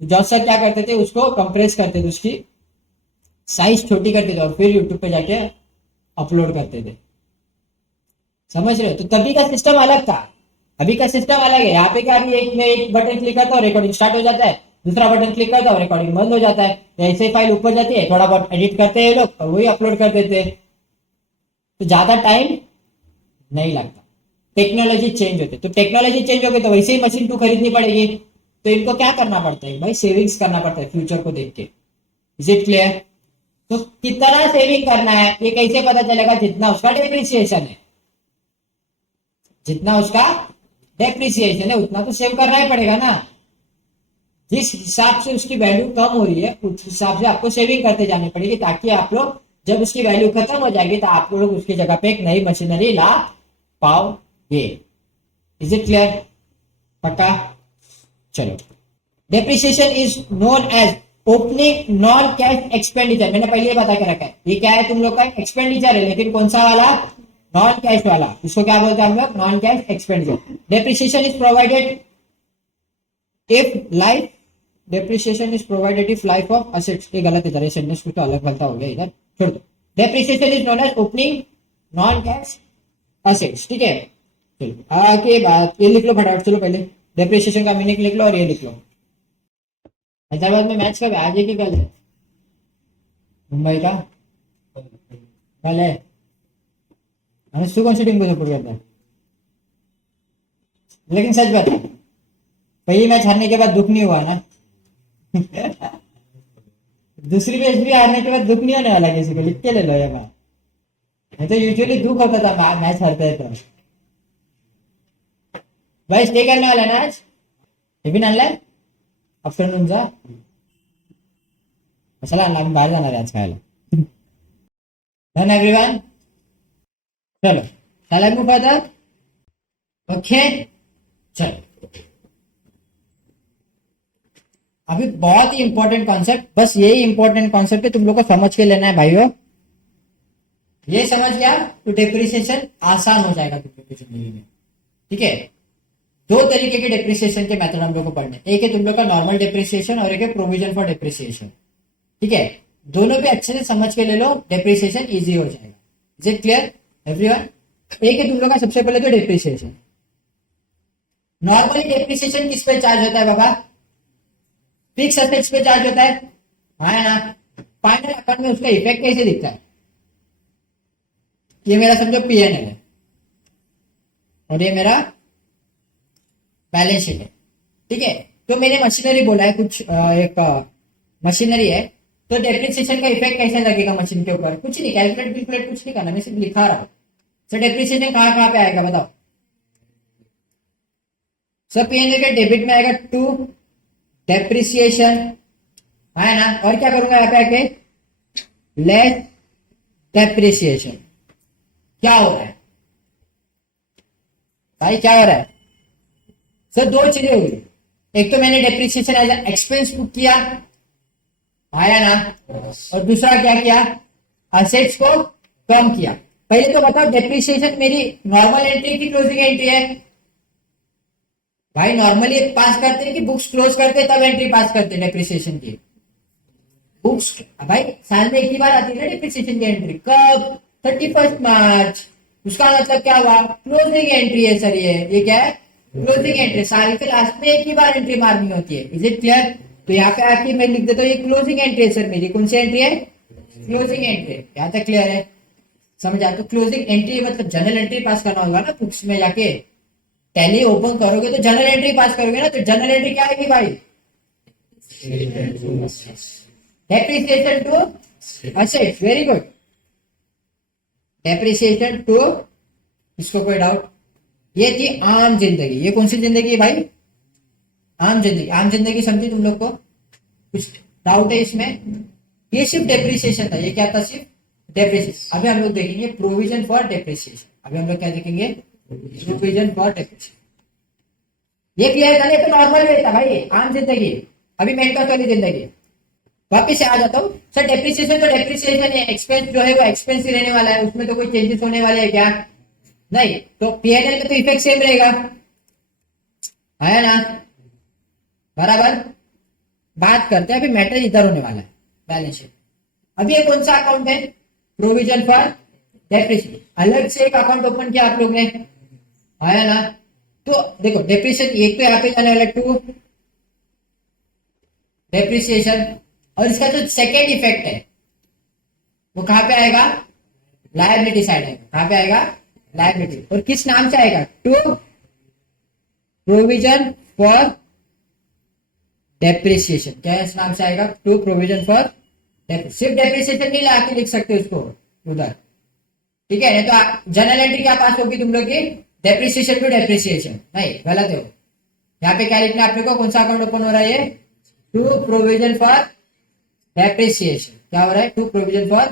जॉर्ज सर क्या करते थे, उसको कंप्रेस करते थे, उसकी साइज छोटी करते थे और फिर यूट्यूब पे जाके अपलोड करते थे। समझ रहे हो? तो तभी का सिस्टम अलग था, अभी का सिस्टम अलग है। यहाँ पे क्या, अभी एक बटन क्लिक करता हूँ रिकॉर्डिंग स्टार्ट हो जाता है, दूसरा बटन क्लिक करता हूँ रिकॉर्डिंग बंद हो जाता है। तो ऐसे फाइल ऊपर जाती है, थोड़ा बहुत एडिट करते हैं लोग और वही अपलोड कर देते हैं, तो ज्यादा टाइम नहीं लगता। टेक्नोलॉजी चेंज होती है, तो टेक्नोलॉजी चेंज हो गई तो वैसे ही मशीन 2 खरीदनी पड़ेगी। तो इनको क्या करना पड़ता है भाई, सेविंग्स करना पड़ता है फ्यूचर को देख के। Is it clear? तो कितना सेविंग करना है ये कैसे पता चलेगा? जितना उसका डेप्रिसिएशन है, जितना उसका डेप्रिसिएशन है उतना तो सेव करना ही पड़ेगा ना। जिस हिसाब से उसकी वैल्यू कम हो रही है उस हिसाब से आपको सेविंग करते जानी पड़ेगी, ताकि आप लोग जब उसकी वैल्यू खत्म हो जाएगी तो आप लोग उसकी जगह पे एक नई मशीनरी ला पाओगे। Is it clear? पक्का? चलो, depreciation is known as opening non cash expenditure. मैंने पहले बता के रखा है, ये क्या है तुम लोग का, एक्सपेंडिचर है, लेकिन कौन सा वाला? नॉन कैश वाला। इसको क्या बोलते हैं हम लोग? Non cash expenditure. Depreciation is provided if life, depreciation is provided if life of assets. ये गलत है, इधर सेंटेंस कुछ तो अलग बनता हो गया, इधर छोड़ दो। Depreciation is known as opening non cash assets. ठीक है, चलो आगे बात, ये लिख लो फटाफट। चलो पहले डेप्रिसिएशन का मीनिंग लिख लो और ये लिख लो। हैदराबाद में मैच कब है, आज है कि कल है? मुंबई का कल है। तू कौन सी टीम को सपोर्ट करता है? लेकिन सच बता, पहली मैच हारने के बाद दुख नहीं हुआ ना? दूसरी मैच भी हारने के बाद दुख नहीं होने वाला किसी को, लिख के ले लो ये बात। नहीं तो यूजुअली दुख होता था मैच हारते है तो। भाई स्टे करने वाला ना आज? टिफिन आणलाय आफ्टरनूनचा? कशाला आणला? आम्ही बाहेर जाणार आहे आज खायला. Done everyone? चलो, shall I move further? Okay, चलो। अभी बहुत ही इंपॉर्टेंट कॉन्सेप्ट, बस यही इंपॉर्टेंट कॉन्सेप्ट है, तुम लोग को समझ के लेना है भाइयों। ये समझ गया तो डेप्रिसिएशन आसान हो जाएगा तुम लोग की जिंदगी में। ठीक है, 2 तरीके के डेप्रिसिएशन के मेथड हम लोग को पढ़ने, एक है तुम लोग का नॉर्मल डेप्रिसिएशन और एक है प्रोविजन फॉर डेप्रिसिएशन। ठीक है, दोनों भी अच्छे से समझ के ले लो, डेप्रिसिएशन इजी हो जाएगा। Is it clear everyone? एक है तुम लोग का सबसे पहले तो डेप्रिसिएशन। नॉर्मली डेप्रिसिएशन किस पे चार्ज होता है बाबा? फिक्स एसेट्स पे चार्ज होता है, हाँ है ना? फाइनल अकाउंट में उसका इफेक्ट कैसे दिखता है? ये मेरा समझो पीएनएल है और ये मेरा बैलेंस शीट है। ठीक है, तो मैंने मशीनरी बोला है, कुछ एक मशीनरी है, तो डेप्रिसिएशन का इफेक्ट कैसे लगेगा मशीन के ऊपर? कुछ नहीं, कैलकुलेट कुछ नहीं करना, मैं सिर्फ लिखा रहा हूं। सर डेप्रिसिएशन कहाँ कहाँ पे आएगा बताओ? सर पीएनएल के डेबिट में आएगा 2 डेप्रिसिएशन, है ना? और क्या करूंगा यहाँ पे आके? Less depreciation. क्या हो रहा है भाई, क्या हो रहा है? सर 2 चीजें हुई, एक तो मैंने डेप्रिसिएशन एज एक्सपेंस बुक किया, आया ना? और दूसरा क्या किया? असेट्स को कम किया। पहले तो बताओ, डेप्रिसिएशन मेरी नॉर्मल एंट्री की क्लोजिंग एंट्री है, भाई नॉर्मली पास करते हैं कि बुक्स क्लोज करते तब एंट्री पास करते हैं डेप्रिसिएशन की? बुक्स भाई साल में एक ही बार आती है ना डेप्रिसिएशन की एंट्री, कब? 31 मार्च। उसका मतलब क्या हुआ? क्लोजिंग एंट्री है सर, ये क्या है? Closing entry. साल के लास्ट में एक ही बार एंट्री मारनी होती है। Is it clear? तो यहाँ पे आके मैं लिख देता हूँ ये क्लोजिंग एंट्री है सर मेरी। कौन सी एंट्री है? Closing entry. यहाँ तक क्लियर है? समझ आया? तो क्लोजिंग एंट्री मतलब जनरल एंट्री पास करना होगा ना बुक्स में जाके। टैली ओपन करोगे तो जनरल एंट्री पास करोगे ना, तो जनरल एंट्री क्या आएगी भाई? Depreciation to assets. Very good. Depreciation to, इसको कोई डाउट? ये थी आम जिंदगी। ये कौन सी जिंदगी है भाई? आम जिंदगी। आम जिंदगी समझी तुम लोग को? कुछ डाउट है इसमें? ये सिर्फ डेप्रिसिएशन था। ये क्या था? सिर्फ डेप्रिसिएशन। अभी हम लोग देखेंगे प्रोविजन फॉर डेप्रिसिएशन। अभी हम लोग क्या देखेंगे? Provision for depreciation. ये क्लियर था? तो नॉर्मल वे था भाई, आम जिंदगी। अभी मेंटल वाली जिंदगी। वापिस से आ जाता हूँ सर। डेप्रिसिएशन तो डेप्रिसिएशन है, एक्सपेंस जो है वो एक्सपेंस ही रहने वाला है, उसमें तो कोई चेंजेस होने वाले हैं क्या? नहीं। तो पीएनएल में तो इफेक्ट सेम रहेगा, है ना? बराबर। बात करते हैं अभी, मैटर इधर होने वाला है बैलेंस शीट। अभी ये कौन सा अकाउंट है? Provision for depreciation. अलग से एक अकाउंट ओपन किया आप लोग ने, आया ना? तो देखो डेप्रिसिएशन एक तो यहाँ पे जाने वाला, टू डेप्रिसिएशन। और इसका जो सेकेंड इफेक्ट है वो कहां पे आएगा? लायबिलिटी साइड आएगा। कहां पे आएगा? लायबिलिटी। और किस नाम से आएगा? To provision for depreciation. क्या इस नाम से आएगा? To provision for depreciation. सिर्फ डेप्रिसिएशन नहीं ला के लिख सकते उसको उधर, ठीक है? नहीं तो जनरल एंट्री क्या पास होगी तुम लोग की? Depreciation to depreciation. नहीं, गलत है। यहाँ पे क्या लिखना है आपने को? कौन सा अकाउंट ओपन हो रहा है? To provision for depreciation. क्या हो रहा है? To provision for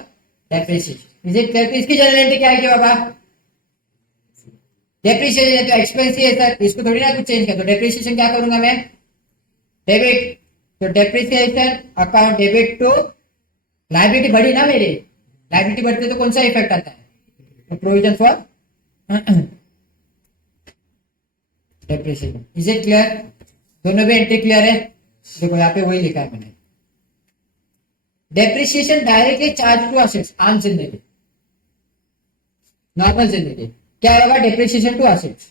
depreciation. Is it clear? इसकी जनरल एंट्री क्या है कि बाबा? डेप्रिसिएशन है तो एक्सपेंस ही है सर, इसको थोड़ी ना कुछ चेंज कर। तो डेप्रिसिएशन क्या करूंगा मैं? डेबिट। तो depreciation account debit to liability बढ़ी ना मेरी। लायबिलिटी बढ़ते तो कौन सा इफेक्ट आता है? तो provision for depreciation. Is it clear? दोनों भी एंट्री क्लियर है? देखो यहाँ पे वही लिखा है मैंने। Depreciation directly charge to assets. आम जिंदगी, नॉर्मल जिंदगी क्या होगा? डेप्रिसिएशन टू असेट्स,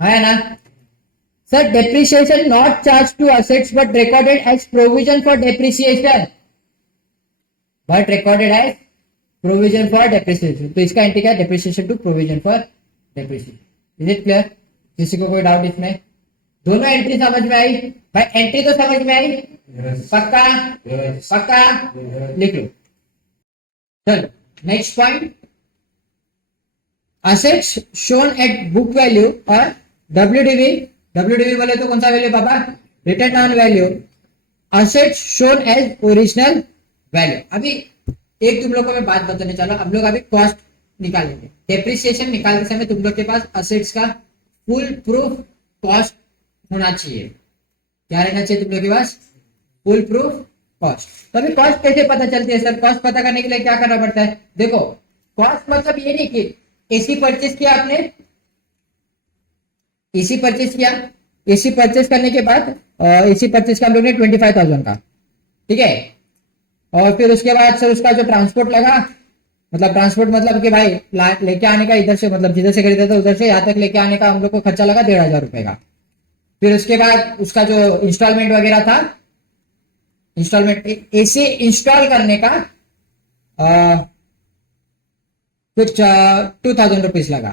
है ना sir? Depreciation not charge to assets but recorded as provision for depreciation. But recorded as provision for depreciation. तो इसका एंट्री क्या है? Depreciation to provision for depreciation. Is it clear? किसी को कोई डाउट इसमें? दोनों एंट्री समझ में आई भाई? एंट्री तो समझ में आई? पक्का? पक्का? लिख लो। चलो next point, assets shown at book value और डब्ल्यूडीवी। डब्ल्यूडीवी बोले तो कौन सा वैल्यू बाबा? Return on value. Assets shown as original value. अभी एक तुम लोग को मैं बात बताने चला। हम लोग अभी कॉस्ट निकालेंगे। डेप्रिसिएशन निकालते समय तुम लोग के पास असेट्स का फुल प्रूफ कॉस्ट होना चाहिए। क्या रहना चाहिए तुम लोग के पास? Full proof cost. तो अभी कॉस्ट कैसे पता चलती है सर? कॉस्ट पता करने के लिए क्या करना पड़ता है? देखो कॉस्ट मतलब ये नहीं कि एसी परचेस किया आपने, एसी परचेस किया, एसी परचेस करने के बाद एसी परचेस का हम लोग ने 25,000 का, ठीक है? और फिर उसके बाद सर उसका जो ट्रांसपोर्ट लगा, मतलब ट्रांसपोर्ट मतलब कि भाई लेके आने का इधर से, मतलब जिधर से खरीदा था उधर से यहाँ तक लेके आने का हम लोग को खर्चा लगा 1,500 रुपए का। फिर उसके बाद उसका जो इंस्टॉलमेंट वगैरह था, इंस्टॉलमेंट एसी इंस्टॉल करने का कुछ 2,000 रुपीज लगा,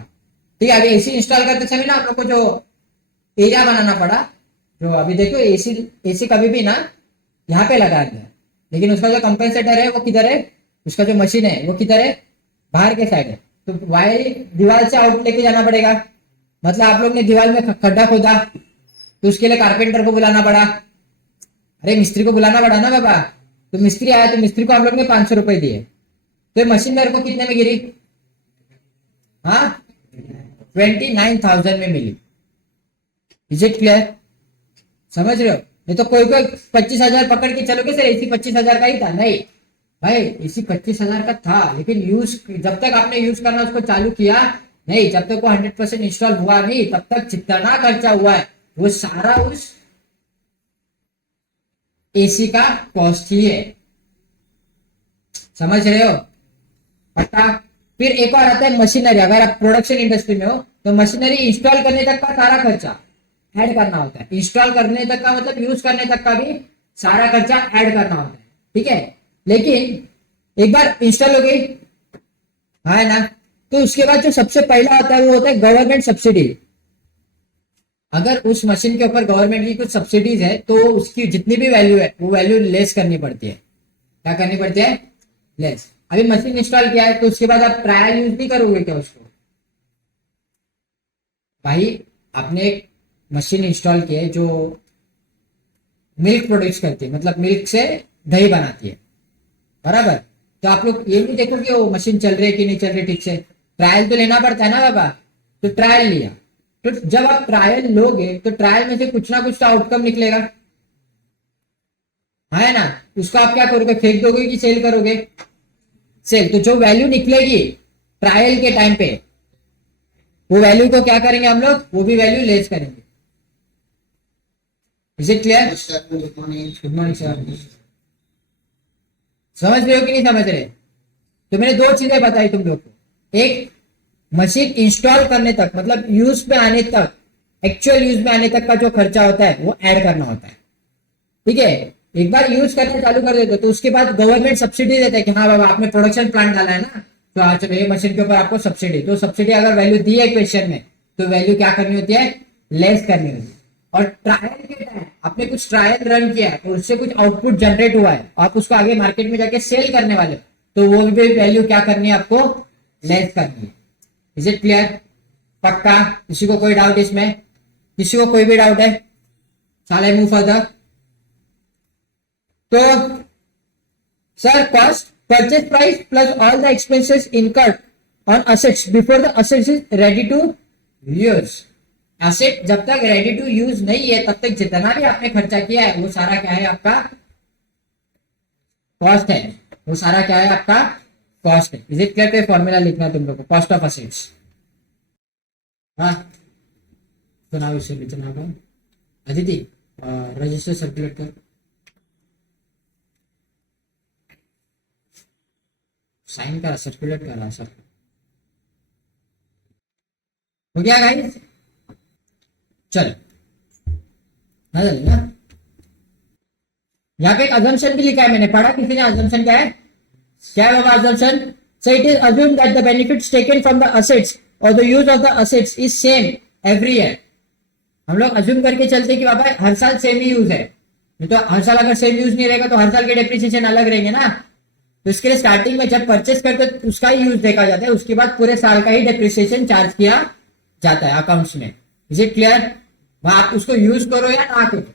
ठीक है? अभी एसी इंस्टॉल करते समय ना आप लोग को जो एरिया बनाना पड़ा, जो अभी देखो एसी कभी भी ना यहाँ पे लगा दिया, लेकिन उसका जो कंपेंसेटर है वो किधर है? उसका जो मशीन है वो किधर है? बाहर के साइड है। तो वायर दीवार से आउट लेके जाना पड़ेगा। मतलब आप लोग ने दीवार में खड्डा खोदा तो उसके लिए कारपेंटर को बुलाना पड़ा, अरे मिस्त्री को बुलाना पड़ा ना बाबा। तो मिस्त्री आया तो मिस्त्री को हम लोग ने 500 रुपए दिए। तो ये मशीन मेरे को कितने में गिरी? हाँ 29,000 में मिली। Is it clear? समझ रहे हो? नहीं तो कोई 25,000 पकड़ के चलोगे सर एसी 25,000 का ही था। नहीं भाई, एसी 25,000 का था, लेकिन यूज जब तक आपने यूज करना उसको चालू किया नहीं, जब तक वो 100% इंस्टॉल हुआ नहीं तब तक जितना खर्चा हुआ है वो सारा उस एसी का कॉस्ट ही है, समझ रहे हो? पता। फिर एक और आता है मशीनरी। अगर आप प्रोडक्शन इंडस्ट्री में हो तो मशीनरी इंस्टॉल करने तक का सारा खर्चा ऐड करना होता है। इंस्टॉल करने तक का मतलब यूज करने तक का भी सारा खर्चा ऐड करना होता है, ठीक है। लेकिन एक बार इंस्टॉल हो गई, है ना, तो उसके बाद जो सबसे पहला आता है वो होता है गवर्नमेंट सब्सिडी। अगर उस मशीन के ऊपर गवर्नमेंट की कुछ सब्सिडीज है तो उसकी जितनी भी वैल्यू है वो वैल्यू लेस करनी पड़ती है। क्या करनी पड़ती है? लेस। अभी मशीन इंस्टॉल किया है तो उसके बाद आप ट्रायल यूज नहीं करोगे क्या उसको? भाई आपने एक मशीन इंस्टॉल की है जो मिल्क प्रोड्यूस करती है, मतलब मिल्क से दही बनाती है, बराबर। तो आप लोग ये नहीं देखो कि वो मशीन चल रही है कि नहीं चल रही ठीक से, ट्रायल तो लेना पड़ता है ना बाबा। तो ट्रायल लिया, तो जब आप ट्रायल लोगे तो ट्रायल में से कुछ ना कुछ तो आउटकम निकलेगा, है ना। उसको आप क्या करोगे? फेंक दोगे कि सेल करोगे? सेल। तो जो वैल्यू निकलेगी ट्रायल के टाइम पे, वो वैल्यू को क्या करेंगे हम लोग? वो भी वैल्यू लेस करेंगे। Is it clear? Good morning sir. समझ रहे हो कि नहीं समझ रहे? तो मैंने दो चीजें बताई तुम लोग को। एक, मशीन इंस्टॉल करने तक मतलब यूज में आने तक, एक्चुअल यूज में आने तक का जो खर्चा होता है वो ऐड करना होता है, ठीक है। एक बार यूज करना चालू कर देते तो उसके बाद गवर्नमेंट सब्सिडी देता है कि हाँ बाबा आपने प्रोडक्शन प्लांट डाला है ना, तो आज ये मशीन के ऊपर आपको सब्सिडी। तो सब्सिडी अगर वैल्यू दी है क्वेश्चन में तो वैल्यू क्या करनी होती है? लेस करनी होती है। और ट्रायल के टाइम आपने कुछ ट्रायल रन किया है और उससे कुछ आउटपुट जनरेट हुआ है, आप उसको आगे मार्केट में जाके सेल करने वाले, तो वो भी वैल्यू क्या करनी है आपको? लेस करनी है। Is it clear? पक्का? किसी को कोई डाउट इसमें? किसी को कोई भी डाउट है? Shall I move further? तो sir cost purchase price plus all the expenses incurred on assets before the assets is ready to use. Asset जब तक रेडी टू यूज नहीं है तब तक जितना भी आपने खर्चा किया है वो सारा क्या है? आपका कॉस्ट है। वो सारा क्या है? आपका कॉस्ट है। Is it clear? पे फॉर्मूला लिखना तुम लोग को, कॉस्ट ऑफ असेट्स। हाँ सुनाओ, इसे भी सुनाओ। अदिति रजिस्टर सर्कुलेट कर, साइन करा, सर्कुलेट करा सर। हो गया गाइस? चलो ना यहाँ पे एक अजम्पशन भी लिखा है, मैंने पढ़ा किसी ने? अजम्पशन क्या है? क्या है बाबा assumption? So it is assume that the benefits taken from the assets और the use of the assets is same every year. हम लोग अज्यूम करके चलते कि बाबा हर साल सेम ही यूज है, नहीं तो हर साल अगर सेम यूज नहीं रहेगा तो हर साल के डेप्रिसिएशन अलग रहेंगे ना। तो इसके लिए स्टार्टिंग में जब परचेस करते तो उसका ही यूज देखा जाता है, उसके बाद पूरे साल का ही डेप्रिसिएशन चार्ज किया जाता है अकाउंट्स में। Is it clear? वहां आप उसको यूज करो या ना करो,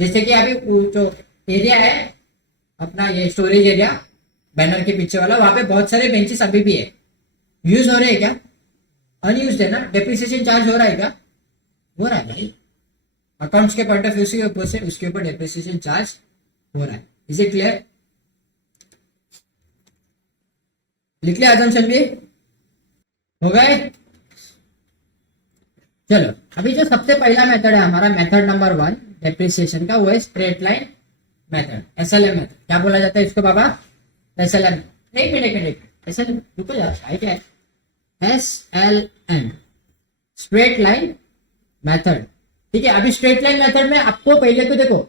जैसे कि अभी जो एरिया है अपना, ये स्टोरेज एरिया बैनर के पीछे वाला, वहां पे बहुत सारे बेंचेस अभी भी है, यूज हो रहे हैं क्या? अनयूज है ना, डेप्रिसिएशन चार्ज हो रहा है क्या? हो रहा है भाई। अकाउंट्स के पॉइंट ऑफ व्यू से ऊपर से उसके ऊपर डेप्रिसिएशन चार्ज हो रहा है। Is it clear? लिख लिया अजम्पशन भी? हो गए? चलो अभी जो सबसे पहला मेथड है हमारा, मेथड नंबर 1 डेप्रिसिएशन का, वो है straight line method, SLM method. क्या बोला जाता है इसको बाबा? एसएलएम। एक मिनट, एसएलएम रुको यार, क्या है? एसएलएम, स्ट्रेट लाइन मेथड, ठीक है। अभी स्ट्रेट लाइन मेथड में आपको पहले तो देखो,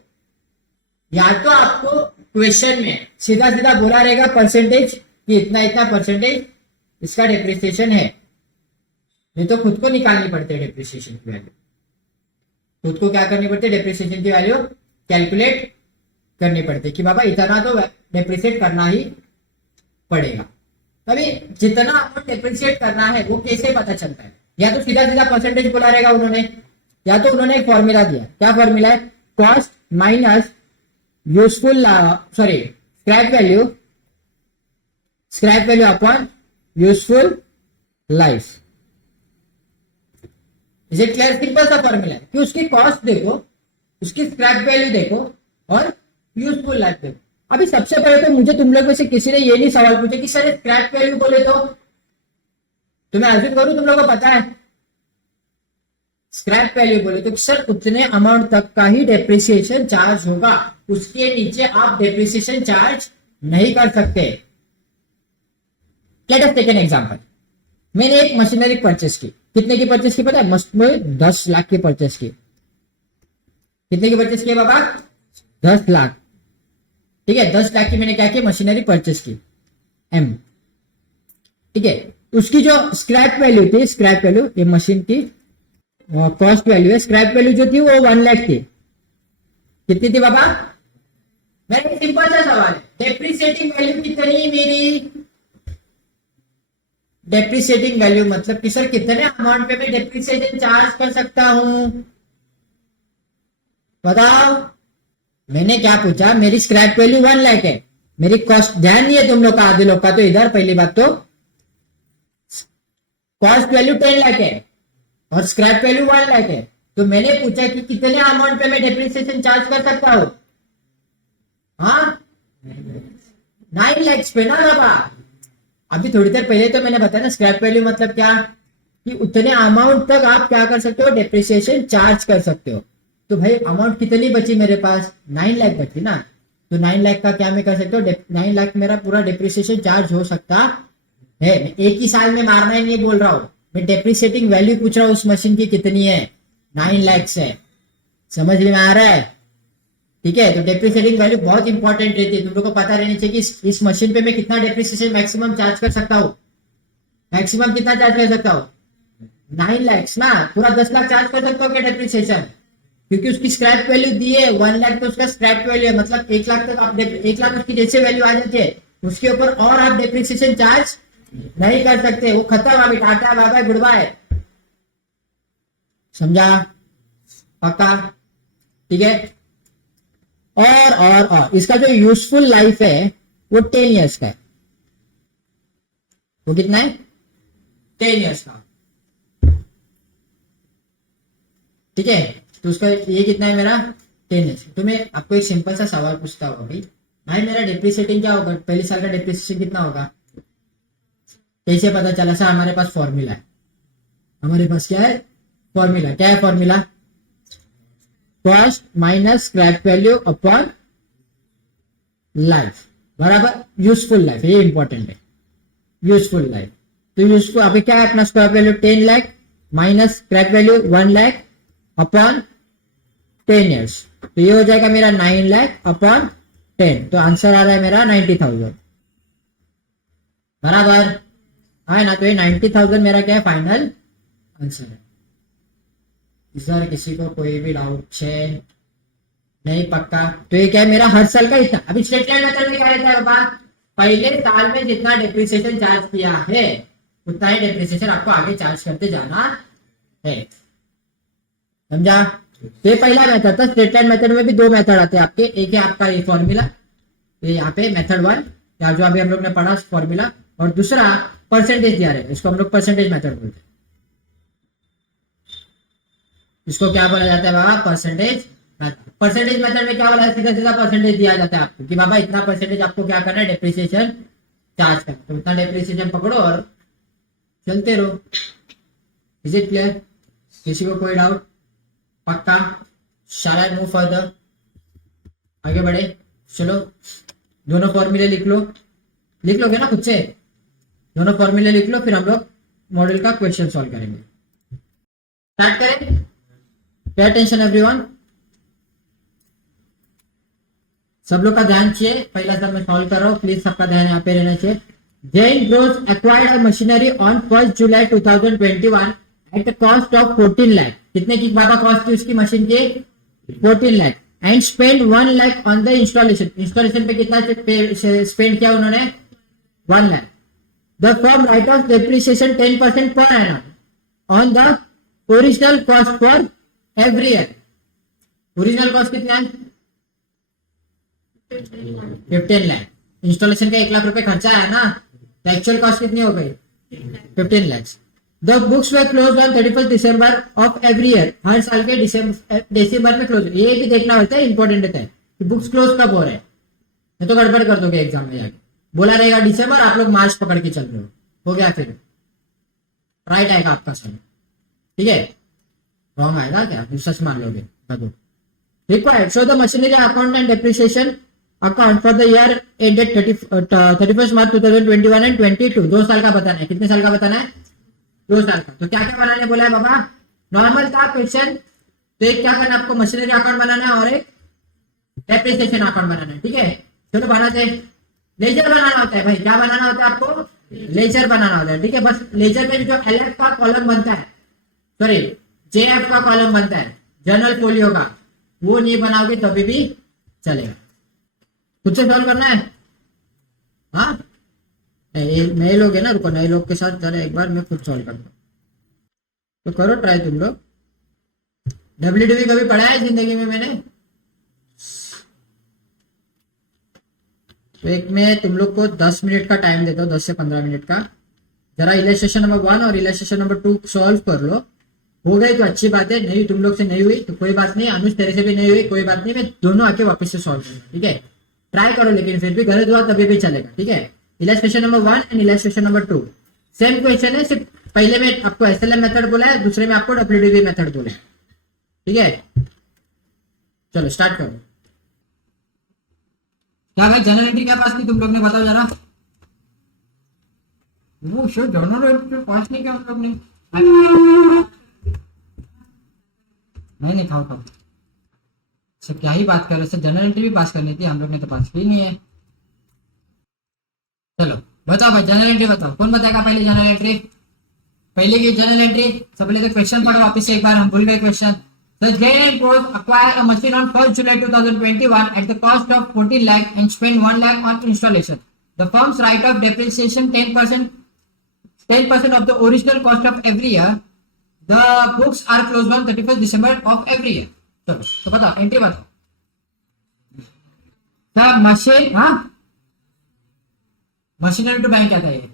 या तो आपको क्वेश्चन में सीधा सीधा बोला रहेगा परसेंटेज कि इतना इतना परसेंटेज इसका डेप्रिसिएशन है, नहीं तो खुद को निकालनी पड़ती है डेप्रिसिएशन की वैल्यू। खुद को क्या करनी पड़ती है? डेप्रिसिएशन की वैल्यू कैलकुलेट करनी पड़ती है कि बाबा इतना तो डेप्रिसिएट करना ही पड़ेगा। तभी जितना आपको डेप्रिसिएट करना है वो कैसे पता चलता है? या तो सीधा सीधा परसेंटेज बोला रहेगा उन्होंने, या तो उन्होंने एक फॉर्मूला दिया। क्या फॉर्मूला है? Cost minus useful scrap value upon useful life. Is it clear? Simple सा फॉर्मूला है कि उसकी कॉस्ट देखो, उसकी स्क्रैप वैल्यू देखो और यूजफुल लाइफ देखो। अभी सबसे पहले तो मुझे तुम लोग में से किसी ने ये नहीं सवाल पूछा कि सर स्क्रैप वैल्यू बोले तो मैं अज्यूम करूं तुम लोगों को पता है, स्क्रैप वैल्यू बोले तो सर उतने अमाउंट तक का ही डेप्रिसिएशन चार्ज होगा, उसके नीचे आप डेप्रिसिएशन चार्ज नहीं कर सकते। Let us take an example. मैंने एक मशीनरी परचेस की, कितने की परचेस की पता है? मस्त में 10 लाख की परचेस की। कितने की परचेस की बाबा? 10 लाख। ठीक है, 10 लाख की मैंने क्या की? मशीनरी परचेस की एम। ठीक है, उसकी जो स्क्रैप वैल्यू थी, स्क्रैप वैल्यू ये मशीन की कॉस्ट वैल्यू है, स्क्रैप वैल्यू जो थी वो 1 लाख थी। कितनी थी बाबा? मेरा सिंपल सा सवाल है, डेप्रिसिएटिंग वैल्यू कितनी मेरी? डेप्रिसिएटिंग वैल्यू मतलब कि सर कितने अमाउंट पे मैं डेप्रिसिएशन चार्ज कर सकता हूं, बताओ। मैंने क्या पूछा? मेरी स्क्रैप वैल्यू 1 लाख है, मेरी कॉस्ट, ध्यान नहीं है तुम लोग का, आधे लोग का तो इधर। पहली बात तो कॉस्ट वैल्यू 10 लाख है और स्क्रैप वैल्यू 1 लाख है, तो मैंने पूछा कि कितने अमाउंट पे मैं डेप्रिसिएशन चार्ज कर सकता हूं? हाँ, 9 लाख पे ना बाबा। अभी थोड़ी देर पहले तो मैंने बताया ना स्क्रैप वैल्यू मतलब क्या, कि उतने अमाउंट तक आप क्या कर सकते हो? डेप्रिसिएशन चार्ज कर सकते हो। तो भाई अमाउंट कितनी बची मेरे पास? 9 लाख बची ना। तो 9 लाख का क्या मैं कर सकता हूँ? 9 लाख मेरा पूरा डेप्रिसिएशन चार्ज हो सकता है। एक ही साल में मारना है नहीं बोल रहा हूँ मैं, डेप्रिसिएटिंग वैल्यू पूछ रहा हूँ उस मशीन की कितनी है? 9 लाख है। समझ में आ रहा है? ठीक है, तो डेप्रिसिएटिंग वैल्यू बहुत इंपॉर्टेंट रहती है, तुम लोग को पता रहनी चाहिए कि इस मशीन पे मैं कितना डेप्रिसिएशन मैक्सिमम चार्ज कर सकता हूँ। मैक्सिमम कितना चार्ज कर सकता हूँ? 9 लाख ना, पूरा 10 लाख चार्ज कर सकता हूँ क्या डेप्रिसिएशन? क्योंकि उसकी स्क्रैप वैल्यू दी है 1 लाख, तो उसका स्क्रैप वैल्यू है, मतलब 1 लाख तक आप 1 लाख उसकी जैसे वैल्यू आ जाती है उसके ऊपर और आप डेप्रिसिएशन चार्ज नहीं कर सकते, वो खत्म। अभी tata bye bye goodbye. समझा? पक्का? ठीक है। और इसका जो यूजफुल लाइफ है वो 10 इयर्स का है। वो कितना है? 10 इयर्स का। ठीक है, तो उसका ये कितना है मेरा? 10 इयर्स। तो मैं आपको एक सिंपल सा सवाल पूछता हूँ भाई, भाई मेरा डेप्रिसिएटिंग क्या होगा? पहले साल का डेप्रिसिएशन कितना होगा? कैसे पता चला? सर हमारे पास फॉर्मूला है। हमारे पास क्या है? फॉर्मूला। क्या है formula? Cost minus scrap value upon life बराबर यूजफुल लाइफ। ये इंपॉर्टेंट है, यूजफुल लाइफ। तो यूजफुल अभी क्या है अपना? Scrap value 10 lakh minus scrap value 1 lakh upon 10 years, तो ये हो जाएगा मेरा 9 लाख अपॉन 10। तो आंसर आ रहा है मेरा 90,000 बराबर है ना। तो ये 90,000 मेरा क्या है? फाइनल आंसर है। सर किसी को कोई भी डाउट है? नहीं? पक्का? तो ये क्या है मेरा? हर साल का इतना। अभी स्ट्रेट लाइन मेथड में क्या रहता है बाबा? पहले साल में जितना डेप्रिसिएशन चार्ज किया है उतना ही डेप्रिसिएशन आपको आगे चार्ज करते जाना है। समझा? तो ये पहला मेथड था। स्ट्रेट लाइन मेथड में भी 2 मेथड आते हैं आपके। एक है आपका ये फॉर्मूला, ये यहाँ पे मेथड 1 या जो अभी हम लोग ने पढ़ा फॉर्मूला, और दूसरा परसेंटेज दिया है, इसको हम लोग परसेंटेज मेथड बोलते हैं। इसको क्या बोला जाता है बाबा? Percentage method. परसेंटेज मेथड में क्या बोला है? सीधा सीधा परसेंटेज दिया जाता है आपको कि बाबा इतना परसेंटेज आपको क्या करना है? डेप्रिसिएशन चार्ज करना। तो इतना डेप्रिसिएशन पकड़ो और चलते रहो। Is it clear? किसी को कोई डाउट? पक्का? शैल आई मूव फर्दर? आगे बढ़े? चलो दोनों फॉर्मूले लिख लो। लिख लोगे ना खुद से? दोनों फॉर्मूले लिख लो, फिर हम लोग मॉडल का क्वेश्चन सॉल्व करेंगे। स्टार्ट करें? Pay attention everyone. सब लोग का ध्यान चाहिए। पहला सब मैं सॉल्व कर रहा हूँ, प्लीज सबका ध्यान यहाँ पे रहना चाहिए। Jain Bros acquired a machinery on 1 जुलाई 2021 at the cost of 14 lakh. कितने की बाबा कॉस्ट थी उसकी मशीन की? 14 lakh. And spend 1 lakh on the installation. Installation पे कितना स्पेंड किया उन्होंने? 1 lakh. The firm right of depreciation 10% per annum on the original cost for every year. Original cost कितना है? 15 लाख। इंस्टॉलेशन का 1 लाख रुपए खर्चा है ना, तो एक्चुअल कॉस्ट कितनी हो गई? 15 lakh. The books way close on 31 December of every year. हर साल के दिसंबर में क्लोज। ये भी देखना होता है, इंपॉर्टेंट होता है कि बुक्स क्लोज कब हो रहे हैं, नहीं तो गड़बड़ कर दोगे एग्जाम में जाके। बोला रहेगा दिसंबर, आप लोग मार्च पकड़ के चल रहे हो गया, फिर राइट आएगा आपका सर। ठीक है, रॉन्ग आएगा क्या, सच मान लोगे? Required show the machinery account and depreciation account for the year ended 31 March 2021 and 22। 2 साल का बताना है। कितने साल का बताना है? 2 साल का। तो क्या क्या बनाने बोला है बाबा? नॉर्मल का क्वेश्चन। तो एक क्या करना है आपको, मशीनरी अकाउंट बनाना है और एक डेप्रिसिएशन अकाउंट बनाना है। ठीक है, चलो बनाते हैं। लेजर बनाना होता है भाई, क्या बनाना होता है आपको? लेजर बनाना होता है। ठीक है, बस लेजर में जो एलएफ का कॉलम बनता है, सॉरी जेएफ का कॉलम बनता है जर्नल फोलियो का, वो नहीं बनाओगे तभी भी चलेगा। खुद से सॉल्व करना है। हाँ नए लोग है ना, रुको नए लोग के साथ जरा एक बार मैं खुद सॉल्व करता हूँ, तो करो ट्राई तुम लोग। डब्ल्यूडीवी कभी पढ़ा है जिंदगी में मैंने? तो एक में तुम लोग को 10 मिनट का टाइम देता हूँ, 10 से 15 मिनट का। जरा इलस्ट्रेशन नंबर 1 और इलस्ट्रेशन नंबर 2 सॉल्व कर लो। हो गई तो अच्छी बात है, नहीं तुम लोग से नहीं हुई तो कोई बात नहीं, अनुज तेरे से भी नहीं हुई कोई बात नहीं, मैं दोनों आके वापस से सॉल्व करूंगा। ठीक है, ट्राई करो, लेकिन फिर भी गलत हुआ तभी भी चलेगा। ठीक है, illustration number 1 and illustration number 2 same question है, सिर्फ पहले में आपको एसएलएम मेथड बोला है, दूसरे में आपको डब्ल्यूडीवी मेथड बोला है। ठीक है, चलो स्टार्ट करो। क्या भाई जनरल एंट्री क्या पास की तुम लोग ने, बताओ जरा। वो शो जनरल एंट्री पास नहीं किया हम लोग ने। नहीं खाओ खाओ, सब क्या ही बात कर रहे हैं, जनरल एंट्री भी पास करनी थी, हम लोग ने तो पास की नहीं है। चलो बताओ भाई जनरल एंट्री बताओ, कौन बताएगा पहले जनरल एंट्री? पहले की जनरल एंट्री सब पहले तो क्वेश्चन पढ़ो वापस से एक बार, हम भूल गए question. The Jane Post acquired a machine on 1st July 2021 at the cost of 14 lakh and spent 1 lakh on installation. The firm's right of depreciation 10% of the original cost of every year. The books are closed on 31st December of every year. चलो तो बताओ entry बताओ। The machine, हाँ machinery to bank क्या था? ये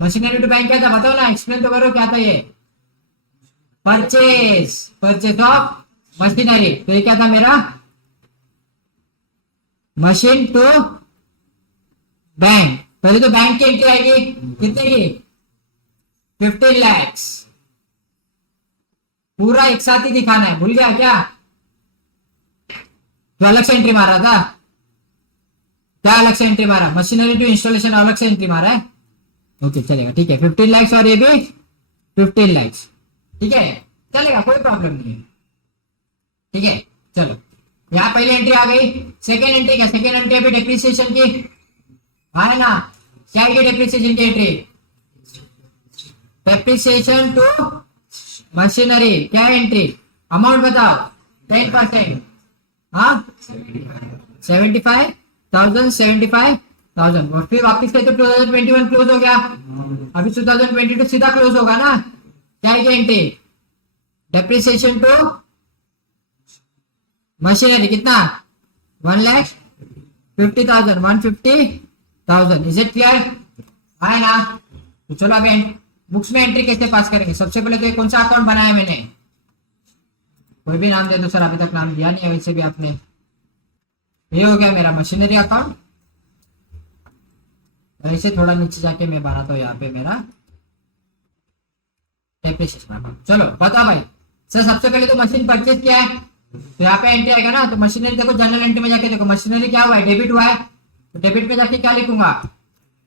machinery to bank क्या था बताओ ना, एक्सप्लेन तो करो क्या था ये। Purchase of machinery. तो ये क्या था मेरा? Machine to bank. पहले तो बैंक की एंट्री आएगी कितने की? 15 लाख। पूरा एक साथ ही दिखाना है, भूल गया क्या? तो अलग से एंट्री मारा था क्या? अलग से एंट्री मारा, मशीनरी टू इंस्टॉलेशन अलग से एंट्री मारा है। ओके चलेगा, ठीक है 15 लाख और ये भी 15 लाख, ठीक है चलेगा, कोई प्रॉब्लम नहीं है। ठीक है चलो, यहाँ पहली एंट्री आ गई। सेकेंड एंट्री क्या? सेकेंड एंट्री अभी डेप्रिसिएशन की है ना, क्या है डेप्रिसिएशन की एंट्री? डेप्रिसिएशन टू मशीनरी क्या एंट्री? अमाउंट बताओ। 10%, हाँ 75,000 और फिर वापिस कहे तो 2021 क्लोज हो गया, अभी 2022 सीधा क्लोज होगा ना। क्या है एंट्री? डेप्रिसिएशन टू मशीनरी कितना? 1,50,000 150,000। Is it clear? है ना। तो चलो अभी बुक्स में एंट्री कैसे पास करेंगे? सबसे पहले तो कौन सा अकाउंट बनाया मैंने? कोई भी नाम दे दो सर, अभी तक नाम दिया नहीं है वैसे भी आपने। ये हो गया मेरा मशीनरी अकाउंट। ऐसे थोड़ा नीचे जाके मैं बनाता हूँ यहाँ पे मेरा डेप्रिसिएशन अकाउंट। चलो बताओ भाई सर, सबसे पहले तो मशीन परचेज किया है, तो यहाँ पे एंट्री आएगा ना। तो मशीनरी देखो, जनरल एंट्री में जाके देखो मशीनरी क्या हुआ है? डेबिट हुआ है। तो डेबिट में जाके क्या लिखूंगा?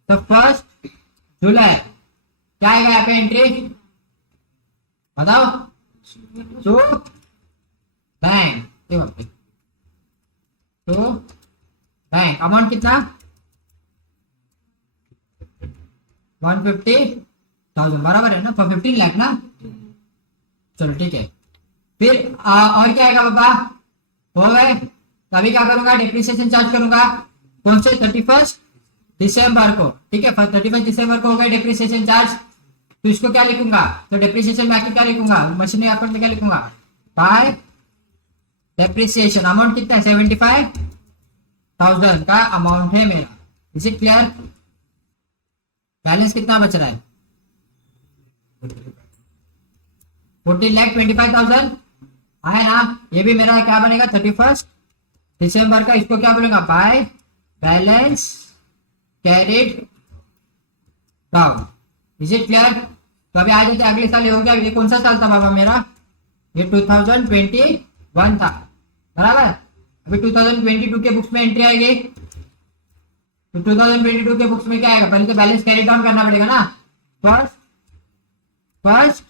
तो 1 जुलाई क्या आएगा यहाँ पे एंट्री बताओ? तो बैंक, तो बैंक अमाउंट कितना? 150,000 बराबर है ना, 15 लाख ना। चलो ठीक है, फिर और क्या आएगा बाबा? हो गए। तो अभी क्या करूंगा? डेप्रिसिएशन चार्ज करूंगा। कौन से? 31 दिसंबर को। ठीक है 31 दिसंबर को हो गए डेप्रिसिएशन चार्ज। तो इसको क्या लिखूंगा? तो डेप्रिसिएशन में आके क्या लिखूंगा? मशीनरी अकाउंट में क्या लिखूंगा? Bye depreciation. अमाउंट कितना है? 75,000 का अमाउंट है मेरा। Is it clear? बैलेंस कितना बच रहा है? 14,25,000 है ना। ये भी मेरा क्या बनेगा? 31 दिसंबर का। इसको क्या बोलेगा? Bye balance carried down. Is it clear? तो अभी आ जाते अगले साल। ये हो गया, ये कौन सा साल था बाबा मेरा, ये 2021 था बराबर। अभी 2022 के बुक्स में एंट्री आएगी, तो 2022 के बुक्स में क्या आएगा, पहले तो बैलेंस कैरी डाउन करना पड़ेगा ना। फर्स्ट फर्स्ट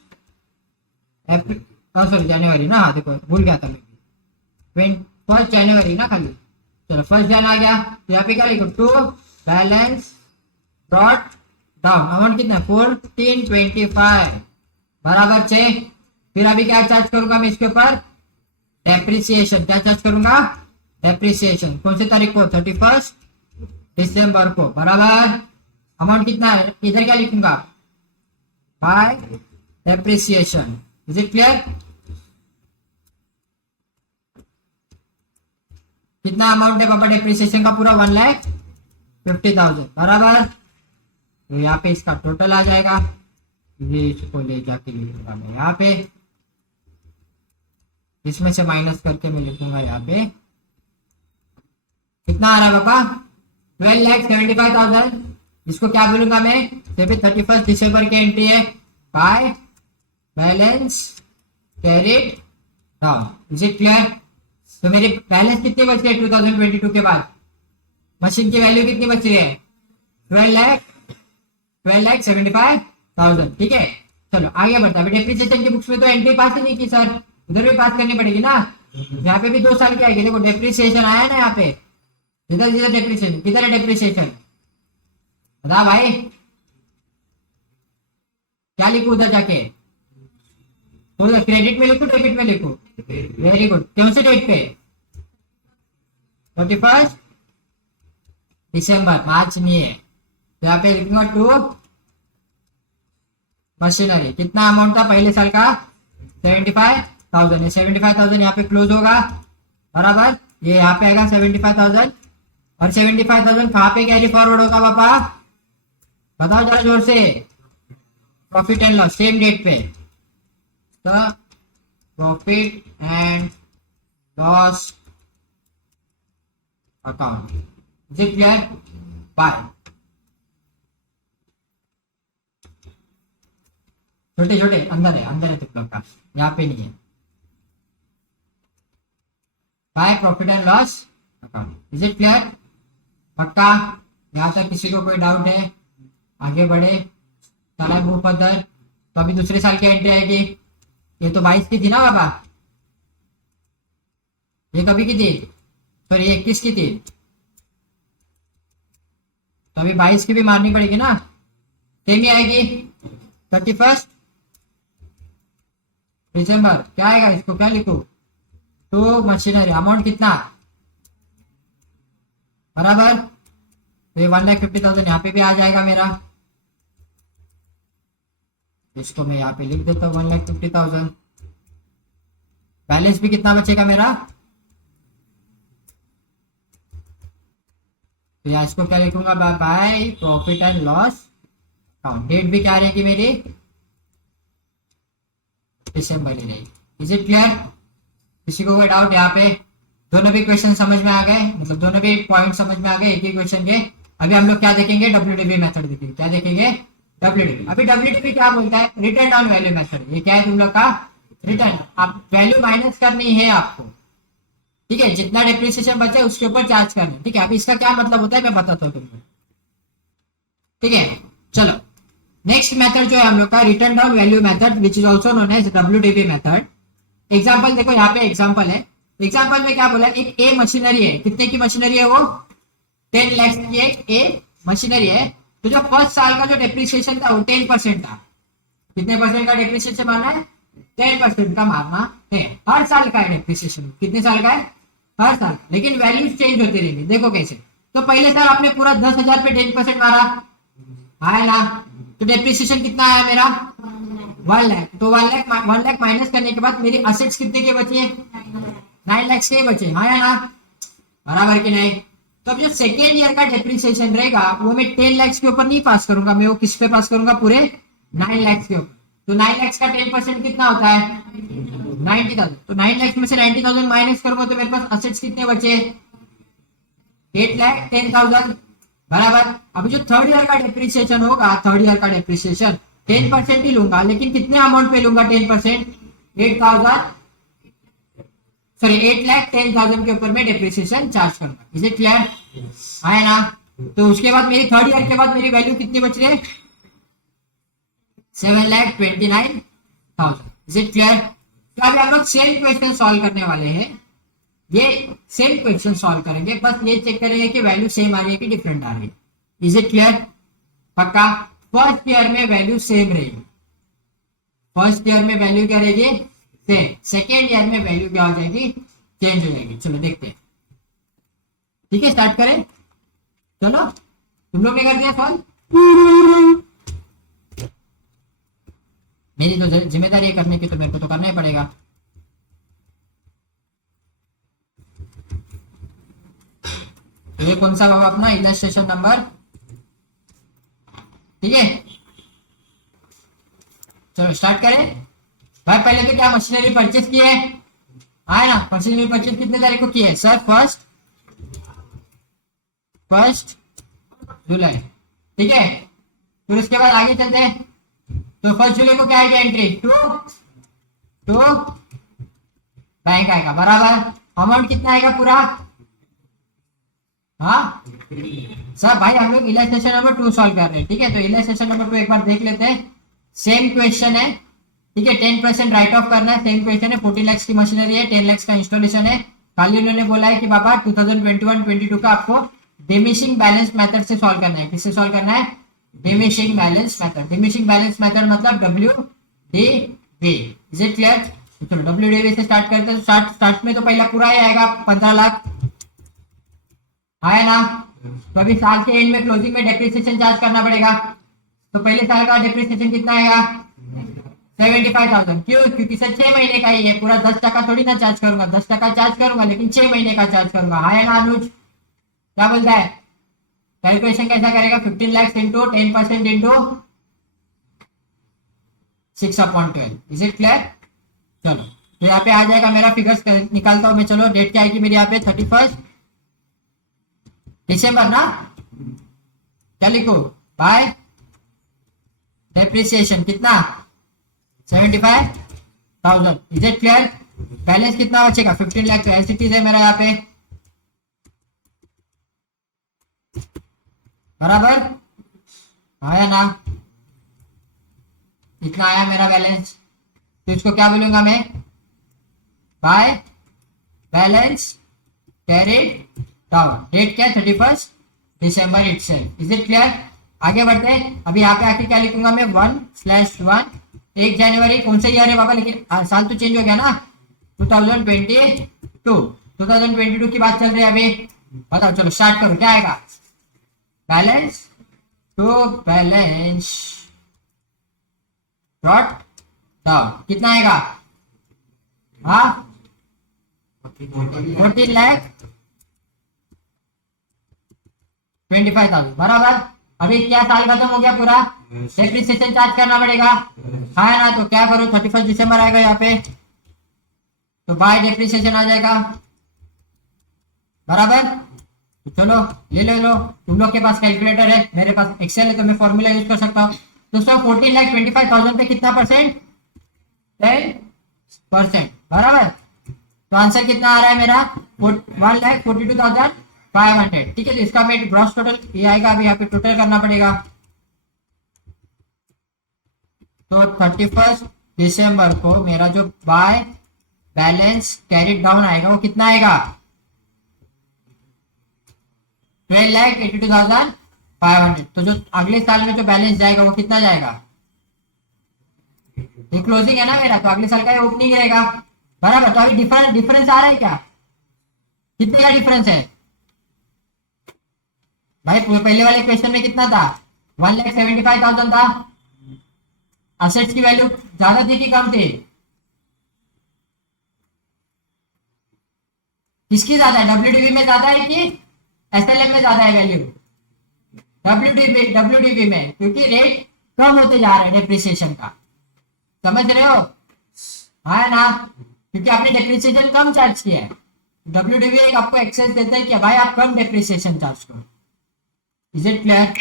अप्रैल, सॉरी जनवरी ना, हाँ देखो भूल गया था मैं, 1 जनवरी ना खाली। चलो 1 जन आ गया, तो यहाँ पे क्या लिखो, to balance dot down, amount कितना है 1425 बराबर 6। फिर अभी क्या चार्ज करूंगा मैं इसके ऊपर, डेप्रिसिएशन। क्या चार्ज करूंगा, डेप्रिसिएशन। कौन सी तारीख को, 31 दिसंबर को बराबर। अमाउंट कितना है, इधर क्या लिखूंगा, bye depreciation. Is it clear? कितना अमाउंट है पापा डेप्रिसिएशन का, पूरा 1,50,000 बराबर। तो यहाँ पे इसका टोटल आ जाएगा, ये इसको ले जाके लिखूंगा मैं यहाँ पे, इसमें से माइनस करके मैं लिखूंगा यहाँ पे कितना आ रहा है पापा, 12,75,000। इसको क्या बोलूंगा मैं, 31 दिसंबर की एंट्री है, bye balance carried down. Is it clear? तो मेरे बैलेंस कितने बच रहे 2022 के बाद, मशीन की वैल्यू कितनी बच रही है, 12,75,000। ठीक है, चलो आगे बढ़ता है। डेप्रिसिएशन की बुक्स में तो एंट्री पास ही नहीं की सर, उधर भी पास करनी पड़ेगी ना। यहाँ पे भी 2 साल की आएगी, देखो डेप्रिसिएशन आया ना यहाँ पे, इधर इधर डेप्रिसिएशन, किधर है डेप्रिसिएशन, बता भाई क्या लिखू उधर जाके, उधर क्रेडिट में लिखू डेबिट में लिखू, वेरी गुड। कौन से डेट पे, 31 दिसंबर, मार्च नहीं है। तो यहाँ पे लिखूंगा टू मशीनरी, कितना अमाउंट था पहले साल का, 75,000। ये 75,000 यहाँ पे क्लोज होगा बराबर, ये यहाँ पे आएगा 75,000। और 75,000 कहाँ पे कैरी फॉरवर्ड होगा पापा, बताओ जरा जोर से, profit and loss same date पे, तो profit and loss account. Is it clear? By, छोटे छोटे अंदर है तुम लोग का, यहाँ पे नहीं है। Bye profit and loss account. Is it clear? पक्का? यहाँ तक किसी को कोई डाउट है? आगे बढ़े, चला मूव फर्दर। तो अभी दूसरे साल की एंट्री आएगी, ये तो 22 की थी ना बाबा, ये कभी की थी, सॉरी 21 की थी, तो अभी 22 की भी मारनी पड़ेगी ना, सेम ही आएगी। 31 दिसंबर क्या आएगा, इसको क्या लिखू, तो मशीनरी अमाउंट कितना बराबर, तो ये 1,50,000 यहाँ पे भी आ जाएगा मेरा, इसको मैं यहाँ पे लिख देता हूँ 1,50,000। बैलेंस भी कितना बचेगा मेरा, तो यहाँ इसको क्या लिखूंगा, by profit and loss account. Date भी क्या रहेगी मेरी, दिसंबर ही रहेगी। Is it clear? किसी को कोई डाउट यहाँ पे? दोनों भी क्वेश्चन समझ में आ गए, मतलब दोनों भी पॉइंट समझ में आ गए एक ही क्वेश्चन के। अभी हम लोग क्या देखेंगे, WDV मेथड देखेंगे। क्या देखेंगे, WDV। अभी WDV क्या बोलता है, रिटर्न डाउन वैल्यू मेथड। ये क्या है तुम लोग का, रिटर्न, आप वैल्यू माइनस करनी है आपको, ठीक है, जितना डेप्रिसिएशन बचे उसके ऊपर चार्ज करना, ठीक है। अभी इसका क्या मतलब होता है मैं बताता हूँ तुमको, ठीक है। चलो नेक्स्ट मेथड जो है हम लोग का, return down value method, which is also known as WDV method. Example देखो, यहाँ पे एग्जाम्पल है, एग्जाम्पल में क्या बोला, एक ए मशीनरी है, कितने की मशीनरी है वो, 10 लाख की एक ए मशीनरी है। तो जो फर्स्ट साल का जो डेप्रिसिएशन था वो 10% था। कितने परसेंट का डेप्रिसिएशन मारना है, 10% का मारना है। हर साल का है डेप्रिसिएशन, कितने साल का है, हर साल, लेकिन वैल्यूज चेंज होती रहेंगी। देखो कैसे, तो पहले साल आपने पूरा 10,000 पे 10% मारा, आया ना, तो डेप्रिसिएशन कितना आया मेरा, 1 लाख। तो 1 लाख माइनस करने के बाद मेरी असेट्स कितने के बचे, 9 लाख के बचे, हाँ या ना, बराबर कि नहीं। तो अब जो सेकेंड ईयर का डेप्रिसिएशन रहेगा वो मैं 10 लाख के ऊपर नहीं पास करूंगा, मैं वो किस पे पास करूंगा, पूरे 9 लाख के ऊपर। तो 9 लाख का 10% कितना होता है, 90,000। तो 9 लाख में से 90,000 माइनस करूंगा तो मेरे पास असेट्स कितने बचे, 8,10,000 बराबर। अभी जो थर्ड ईयर का डेप्रिसिएशन होगा, थर्ड ईयर का डेप्रिसिएशन, 10% ही लूंगा, लेकिन कितने अमाउंट पे लूंगा 10%? 8,000, सॉरी 8,10,000 के ऊपर मैं डिप्रिसिएशन चार्ज करूंगा। Is it clear? है ना? तो उसके बाद मेरी थर्ड ईयर के बाद मेरी वैल्यू कितनी बच रही है? 7,29,000। Is it clear? तो अभी हम लोग सेम क्वेश्चन सॉल्व करने वाले हैं। ये सेम क्वेश्चन सॉल्व करेंगे, बस ये चेक करेंगे कि वैल्यू सेम आ रही है कि डिफरेंट आ रही है। Is it clear? पक्का? फर्स्ट ईयर में वैल्यू सेम रहेगी, फर्स्ट ईयर में वैल्यू क्या रहेगी? सेम। सेकेंड ईयर में वैल्यू क्या हो जाएगी? चेंज हो जाएगी। चलो देखते हैं। ठीक है, स्टार्ट करें। चलो, तुम लोग ने कर दिया सॉल्व? मेरी तो जिम्मेदारी है करने की, तो मेरे को तो करना ही पड़ेगा। तो ये कौन सा होगा अपना इलस्ट्रेशन नंबर? ठीक है, चलो स्टार्ट करें। भाई पहले तो क्या मशीनरी परचेज की है? आए ना, मशीनरी परचेज कितने तारीख को की है सर? फर्स्ट जुलाई। ठीक है, फिर उसके बाद आगे चलते हैं। तो 1 जुलाई को क्या आएगा? एंट्री टू बैंक आएगा, बराबर। अमाउंट कितना आएगा पूरा? हाँ सर, भाई हम लोग इलस्ट्रेशन नंबर 2 सॉल्व कर रहे हैं। ठीक है, तो इलस्ट्रेशन नंबर 2 एक बार देख लेते हैं। सेम क्वेश्चन है, ठीक है। 10% राइट ऑफ करना है। सेम क्वेश्चन है, 14 लाख की मशीनरी है, 10 लाख का इंस्टॉलेशन है। खाली उन्होंने बोला है कि बाबा 2021-22 का आपको डिमिनिशिंग बैलेंस मेथड से सॉल्व करना है। किससे सॉल्व करना है? Diminishing balance method. Diminishing balance method मतलब WDV। Is it clear? चलो WDV से स्टार्ट करते हैं। स्टार्ट में तो पहला पूरा ही आएगा 15 लाख, है ना? तो अभी साल के एंड में क्लोजिंग में डेप्रिसिएशन चार्ज करना पड़ेगा। तो पहले साल का डेप्रिसिएशन कितना आएगा? 75,000। क्यों? क्योंकि सर 6 महीने का ही है, पूरा 10% थोड़ी ना चार्ज करूंगा। 10% चार्ज करूंगा, लेकिन 6 महीने का चार्ज करूंगा। है ना अनुज? क्या बोलता है? कैलकुलेशन कैसा करेगा? 15 lakh into 10% into 6/12। Is it clear? चलो, तो यहाँ पे आ जाएगा मेरा फिगर्स निकालता हूं मैं। चलो, डेट क्या आएगी मेरी यहाँ पे? 31 दिसंबर ना? क्या लिखो? बाय डेप्रिसिएशन कितना? 75,000। Is it clear? बैलेंस कितना बचेगा? 15 लाख। तो एलसीटी है मेरा यहाँ पे, बराबर। आया ना? इतना आया मेरा बैलेंस। तो इसको क्या बोलूंगा मैं? By balance carried down. Date क्या है? 31 दिसंबर इटसेल्फ। Is it clear? आगे बढ़ते हैं। अभी यहाँ पे आके क्या लिखूंगा मैं? 1/1 1 जनवरी। कौन सा ईयर है बाबा? लेकिन साल तो चेंज हो गया ना, 2022 की बात चल रही है अभी। बताओ, चलो स्टार्ट करो। क्या आएगा? Balance to balance dot down. कितना आएगा? हाँ 14,25,000, बराबर। अभी क्या साल खत्म हो गया पूरा, डेप्रिसिएशन चार्ज करना पड़ेगा, है ना? तो क्या करो? 31 दिसंबर आएगा यहाँ पे, तो बाय डेप्रिसिएशन आ जाएगा, बराबर। तो चलो ले लो। तुम लोग के पास कैलकुलेटर है, मेरे पास एक्सेल है, तो मैं फॉर्मूला यूज कर सकता हूँ। दोस्तों 14,25,000 पे कितना परसेंट? 10%, बराबर। तो आंसर कितना आ रहा है मेरा? 1,42,500। ठीक है, तो इसका मैं ग्रॉस टोटल ये आएगा। अभी यहाँ पे टोटल करना पड़ेगा। तो 31 दिसंबर को मेरा जो बाय बैलेंस कैरिड डाउन आएगा वो कितना आएगा? 12,82,500। तो जो अगले साल में जो बैलेंस जाएगा वो कितना जाएगा? ये क्लोजिंग है ना मेरा, तो अगले साल का ये ओपनिंग रहेगा, बराबर। तो अभी डिफरेंस आ रहा है क्या? कितने का डिफरेंस है भाई? पहले वाले क्वेश्चन में कितना था? 1,75,000 था। असेट्स की वैल्यू ज्यादा थी कि कम थी? किसकी ज्यादा है? डब्ल्यूडीवी में ज्यादा है कि एसएलएम में ज्यादा है वैल्यू? डब्ल्यूडीवी में, क्योंकि रेट कम होते जा रहा है डेप्रिसिएशन का, समझ रहे हो? है ना? क्योंकि आपने डेप्रिसिएशन कम चार्ज किया है। डब्ल्यूडीवी एक आपको एक्सेस देता है कि भाई आप कम डेप्रिसिएशन चार्ज करो। Is it clear?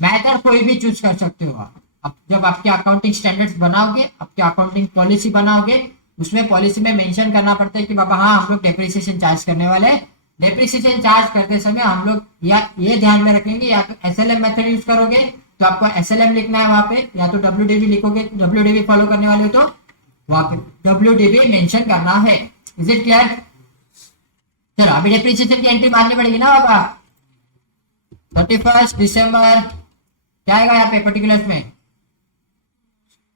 मैथड कोई भी चूज कर सकते हो आप, अब जब आपके अकाउंटिंग स्टैंडर्ड्स बनाओगे, आपके अकाउंटिंग पॉलिसी बनाओगे, उसमें पॉलिसी में मेंशन करना पड़ता है कि बाबा हाँ हम लोग डेप्रिसिएशन चार्ज करने वाले हैं। डेप्रिसिएशन चार्ज करते समय हम लोग या ये ध्यान में रखेंगे, या तो एसएलएम मेथड यूज करोगे तो आपको एसएलएम लिखना है वहां पे, या तो डब्ल्यूडीवी लिखोगे, डब्ल्यूडीवी फॉलो करने वाले हो तो वहां पे डब्ल्यूडीवी मेंशन करना है। Is it clear? चलो अभी डेप्रिसिएशन की एंट्री मारनी पड़ेगी ना बाबा। 31 दिसंबर क्या आएगा यहाँ पे पर्टिकुलर्स में?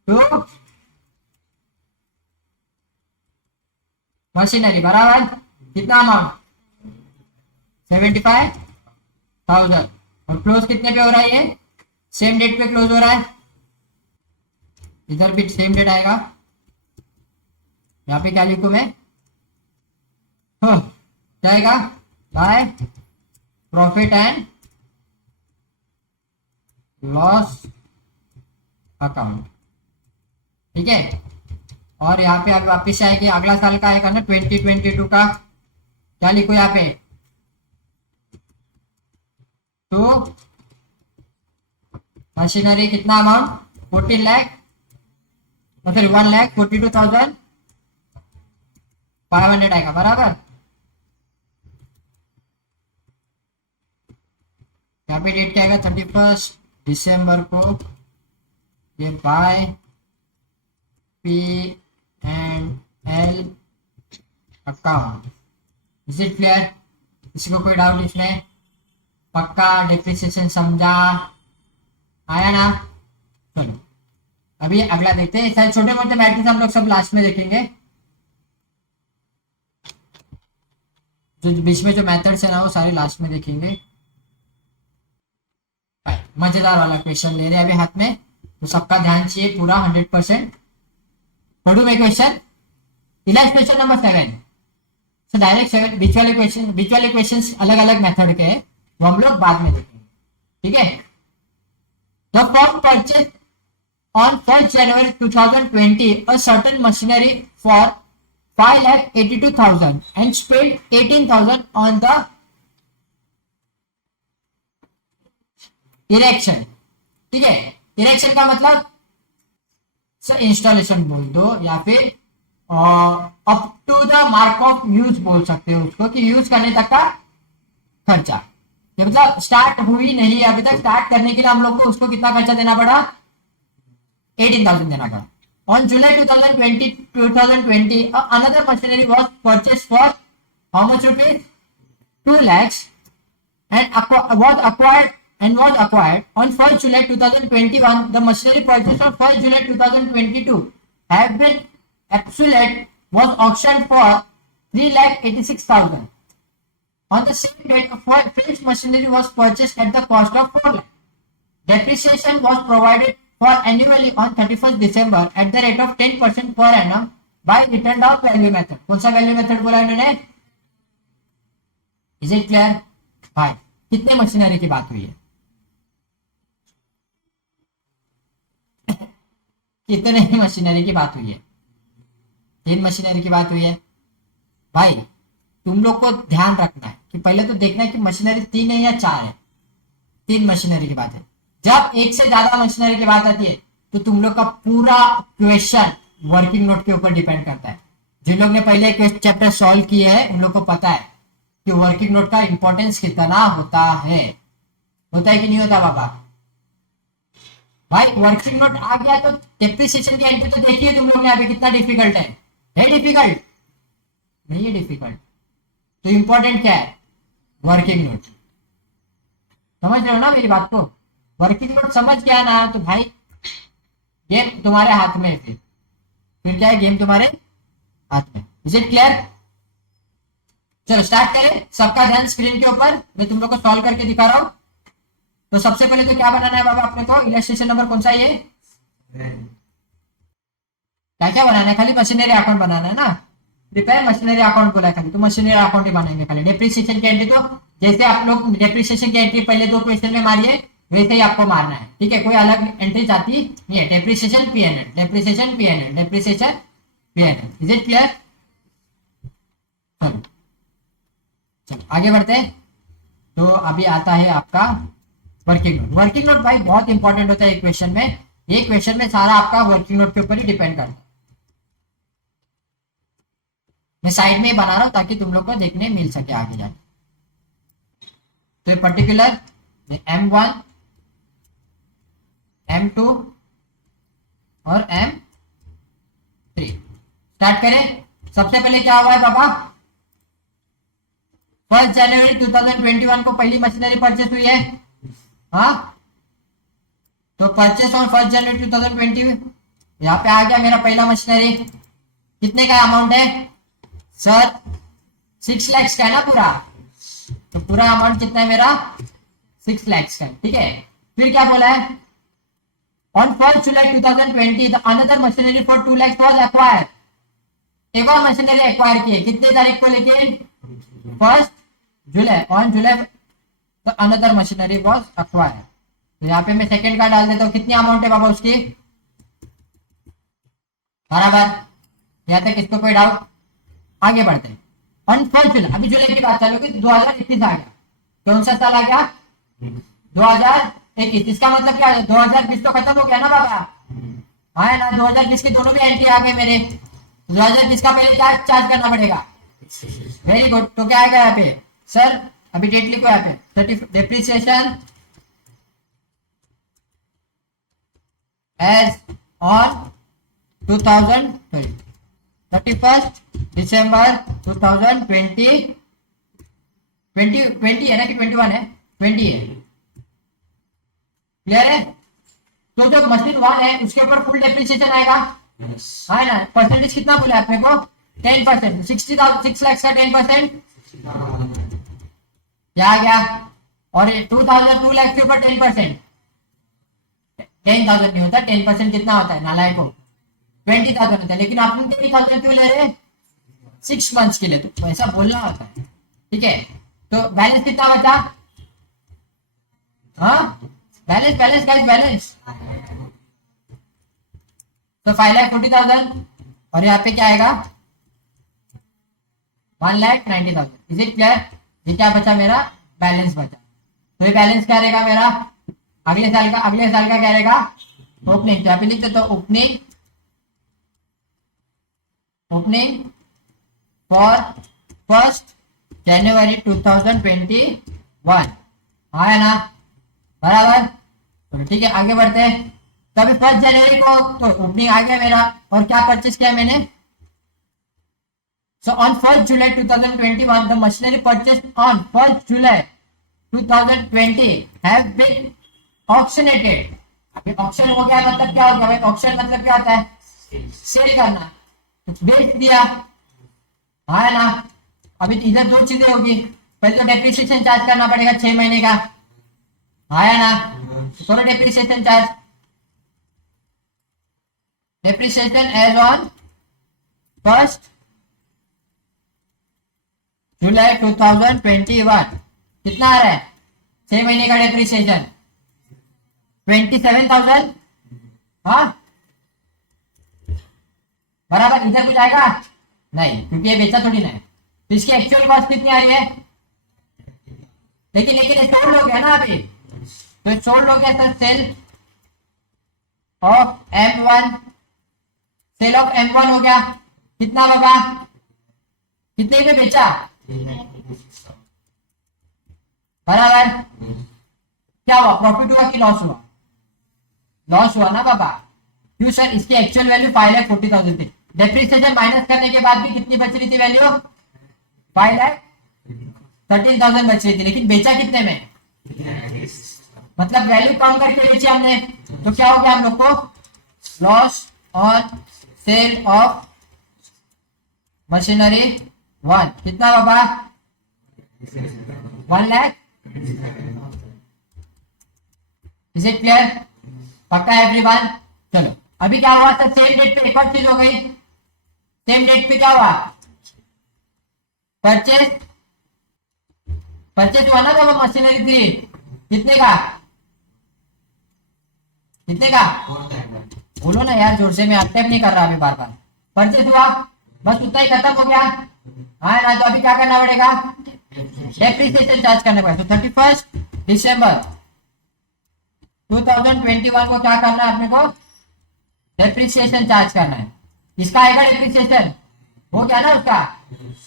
तो मशीनरी बराबर कितना अमाउंट? 75,000। और क्लोज कितने पे हो रहा है? ये सेम डेट पे क्लोज हो रहा है। इधर भी सेम डेट आएगा। यहाँ पे क्या लिखूं मैं? हो जाएगा bye profit and loss account. ठीक है, और यहाँ पे अब वापिस आएगी अगला साल का आएगा ना 2022 का। क्या लिखो यहाँ पे? तो मशीनरी कितना अमाउंट? 14 लाख, मतलब 1,42,500 आएगा बराबर। यहाँ पे डेट क्या आएगा? 31 दिसंबर को ये by P&L account. Is it clear? किसी को कोई डाउट इसमें? पक्का डेप्रिसिएशन समझा? आया ना? चलो अभी अगला देखते हैं। शायद छोटे मोटे मैट्रिक्स हम लोग सब लास्ट में देखेंगे, जो बीच में जो मेथड्स है ना वो सारे लास्ट में देखेंगे। मजेदार वाला क्वेश्चन ले रहे हैं अभी हाथ में, तो सबका ध्यान चाहिए पूरा 100%। पढ़ू मैं question. Illustration number 7। So direct 7 बीच वाले क्वेश्चन अलग अलग मेथड के हैं, वो हम लोग बाद में देखेंगे। ठीक है, the firm purchase on 1st January 2020 a certain machinery for 5,82,000 and spent 18,000 on the erection। ठीक है, इरेक्शन का मतलब सर इंस्टॉलेशन बोल दो, या फिर up to the mark of use बोल सकते हो उसको, कि यूज करने तक का खर्चा। ये मतलब स्टार्ट हुई नहीं अभी तक, स्टार्ट करने के लिए हम लोग को उसको कितना खर्चा देना पड़ा? 18,000 देना पड़ा। On July 2020, another machinery was purchased for how much rupees? 2 lakhs and was acquired on 1st July 2021. The machinery purchased on 1st July 2022 have been obsolete was auctioned for 3,86,000. On the same date, a fresh machinery was purchased at the cost of 4 lakh. Depreciation was provided for annually on 31st December at the rate of 10% per annum by return of value method। कौन सा value method बोला इन्होंने? Is it clear भाई? कितने machinery की बात हुई है? कितने मशीनरी की बात हुई है? 3 मशीनरी की बात हुई है भाई। तुम लोग को ध्यान रखना है कि पहले तो देखना है कि मशीनरी 3 है या 4 है। 3 मशीनरी की बात है। जब एक से ज्यादा मशीनरी की बात आती है तो तुम लोग का पूरा क्वेश्चन वर्किंग नोट के ऊपर डिपेंड करता है। जिन लोग ने पहले चैप्टर सॉल्व किए हैं उन लोग को पता है कि वर्किंग नोट का इंपॉर्टेंस कितना होता है। होता है कि नहीं होता बाबा? भाई वर्किंग नोट आ गया तो डेप्रिसिएशन की एंट्री तो देखिए तुम लोग ने अभी कितना डिफिकल्ट है। डिफिकल्ट नहीं है? डिफिकल्ट तो इंपॉर्टेंट क्या है? Working note. समझ रहे हो ना मेरी बात को? वर्किंग नोट समझ गया ना तो भाई गेम तुम्हारे हाथ में है। फिर क्या है? गेम तुम्हारे हाथ में। Is it clear? चलो स्टार्ट करें। सबका ध्यान स्क्रीन के ऊपर, मैं तुम लोग को सॉल्व करके दिखा रहा हूं। तो सबसे पहले तो क्या बनाना है बाबा अपने को? इलस्ट्रेशन नंबर कौन सा है ये? क्या क्या बनाना है? खाली मशीनरी अकाउंट बनाना है ना? प्रिपेयर मशीनरी अकाउंट बोला है खाली, तो मशीनरी अकाउंट ही बनाएंगे खाली। डेप्रिसिएशन की एंट्री तो जैसे आप लोग डेप्रिसिएशन की एंट्री पहले 2 क्वेश्चन में मारिए वैसे ही आपको मारना है। ठीक है, कोई अलग एंट्री जाती नहीं है। Depreciation PNL, depreciation PNL, depreciation PNL. Is it clear? चलो आगे बढ़ते हैं। तो अभी आता है आपका वर्किंग नोट। वर्किंग नोट भाई बहुत इंपॉर्टेंट होता है इक्वेशन में। ये क्वेश्चन में सारा आपका वर्किंग नोट के ऊपर ही डिपेंड करता है। मैं साइड में बना रहा हूं ताकि तुम लोग को देखने मिल सके आगे जाके। तो ये पर्टिकुलर M1, M2 और M3 स्टार्ट करें। सबसे पहले क्या हुआ है पापा, 1 जनवरी 2021 को पहली मशीनरी परचेस हुई है। हाँ, तो परचेस ऑन 1 जनवरी 2020, यहाँ पे आ गया मेरा पहला मशीनरी। कितने का अमाउंट है सर? 6 लाख का है ना पूरा, तो पूरा अमाउंट कितना है मेरा? 6 लाख का है, ठीक है। फिर क्या बोला है, on 1 July 2020 the another machinery for 2 lakh was acquired. एक और मशीनरी एक्वायर की है, कितने तारीख को? लेकिन 1 जुलाई, on July the another machinery was acquired. तो यहाँ पे मैं सेकंड का डाल देता हूँ। कितनी अमाउंट है बाबा उसकी? बराबर। यहाँ तक इसको कोई डाउट? आगे बढ़ते हैं। ऑन 1 जुलाई, अभी जुलाई की बात चलोगे, 2021 आ गया। कौन सा साल आ गया? 2021। इसका मतलब क्या है, 2020 तो खत्म हो गया ना बाबा? हाँ है ना, 2020 के दोनों भी एंट्री आ गए मेरे। 2020 का पहले क्या चार्ज करना पड़ेगा? Very good. तो क्या आएगा यहाँ पे सर? अभी डेट लिखो यहाँ पे, 30 डेप्रिसिएशन एज ऑन 2020, 31 दिसंबर 2020, 20 है ना कि 21 है? 20 है, क्लियर है। तो जो मशीन 1 है उसके ऊपर फुल डेप्रिसिएशन आएगा, है ना। परसेंटेज कितना बोला आपने को? 10%। 6 लाख का 10% क्या आ गया? और 2 लाख के ऊपर 10%, 10,000 नहीं होता, 10% कितना होता है नालायक को? 20,000 होता है। लेकिन आप 20,000 क्यों ले रहे? 6 मंथ्स के लिए, तो ऐसा बोलना होता है, ठीक है। तो बैलेंस कितना बचा? हाँ, बैलेंस बैलेंस गाइस, बैलेंस तो 5,40,000। और यहाँ पे क्या आएगा? 1,90,000। Is it clear? ये क्या बचा मेरा? बैलेंस बचा। तो ये बैलेंस क्या रहेगा मेरा अगले साल का? अगले साल का क्या रहेगा? ओपनिंग। तो यहाँ पे लिखते तो ओपनिंग, ओपनिंग फॉर 1 जनवरी 2021। हाँ है ना, बराबर। तो ठीक है, आगे बढ़ते हैं। तो अभी 1 जनवरी को तो ओपनिंग आ गया मेरा, और क्या परचेस किया मैंने? So on 1st July 2021, the machinery purchased on 1st July 2020 have been auctionated. अभी ऑक्शन हो गया मतलब क्या होगा भाई? ऑक्शन मतलब क्या होता है? सेल करना। तो बेच दिया, हाँ है ना। अभी इधर दो चीजें होगी, पहले तो डेप्रिसिएशन चार्ज करना पड़ेगा 6 महीने का, हाँ है ना। तो depreciation charge, depreciation as on 1 जुलाई 2021 कितना आ रहा है? 6 महीने का डेप्रिसिएशन 27,000। हाँ बराबर। इधर कुछ आएगा नहीं, क्योंकि ये बेचा थोड़ी ना है। तो इसकी एक्चुअल कॉस्ट कितनी आ रही है? लेकिन लेकिन सोल्ड हो गया ना अभी, तो सोल्ड हो गया sir. Sale of M1, sale of M1 हो गया। कितना बाबा? कितने में बेचा? बराबर। क्या हुआ? प्रॉफिट हुआ कि लॉस हुआ? लॉस हुआ ना बाबा। क्यों सर? इसकी एक्चुअल वैल्यू 5,40,000 थी। डेप्रिसिएशन माइनस करने के बाद भी कितनी बच रही थी वैल्यू? 5,13,000 बच रही थी। लेकिन बेचा कितने में? मतलब वैल्यू कम करके बेची हमने, तो क्या हो गया हम लोग को? Loss on sale of machinery 1। कितना बाबा? 1 लाख। Is it clear? पक्का एवरीवन? चलो अभी क्या हुआ था? सेम डेट पे एक और चीज हो गई। सेम डेट पे क्या हुआ? परचेस, परचेस हुआ ना बाबा मशीनरी 3। कितने का? कितने का? बोलो ना यार जोर से, मैं अटेम्प्ट नहीं कर रहा अभी बार बार। परचेस हुआ, बस उतना ही खत्म हो गया, हाँ ना। तो अभी क्या करना पड़ेगा? डेप्रिसिएशन चार्ज करना पड़ेगा। तो 31 दिसंबर 2021 को क्या करना है अपने को, डेप्रिसिएशन चार्ज करना है। इसका आएगा डेप्रिसिएशन, हो गया ना उसका,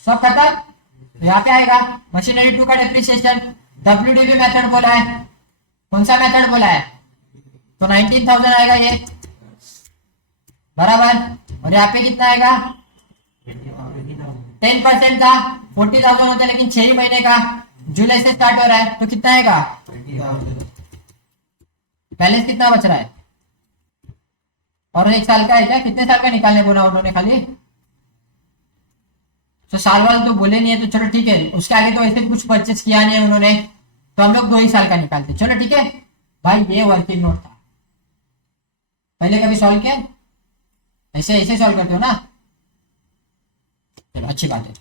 सब खत्म। तो यहाँ पे आएगा मशीनरी 2 का डेप्रिसिएशन, WDV मेथड बोला है, कौन सा मेथड बोला है, तो 19,000 आएगा ये, बराबर। और यहाँ पे कितना आएगा, 10% था, 40,000 होता है, लेकिन 6 ही महीने का, जुलाई से स्टार्ट हो रहा है, तो कितना आएगा, बैलेंस कितना बच रहा है, और 1 साल का है क्या, कितने साल का निकालने बोला उन्होंने खाली, तो साल वाला तो बोले नहीं है, तो चलो ठीक है, उसके आगे तो ऐसे कुछ परचेस किया नहीं है उन्होंने, तो हम लोग 2 ही साल का निकालते, चलो ठीक है भाई। ये वर्किंग नोट था, पहले कभी सॉल्व किया, ऐसे ऐसे सॉल्व करते हो ना, चलो अच्छी बात है।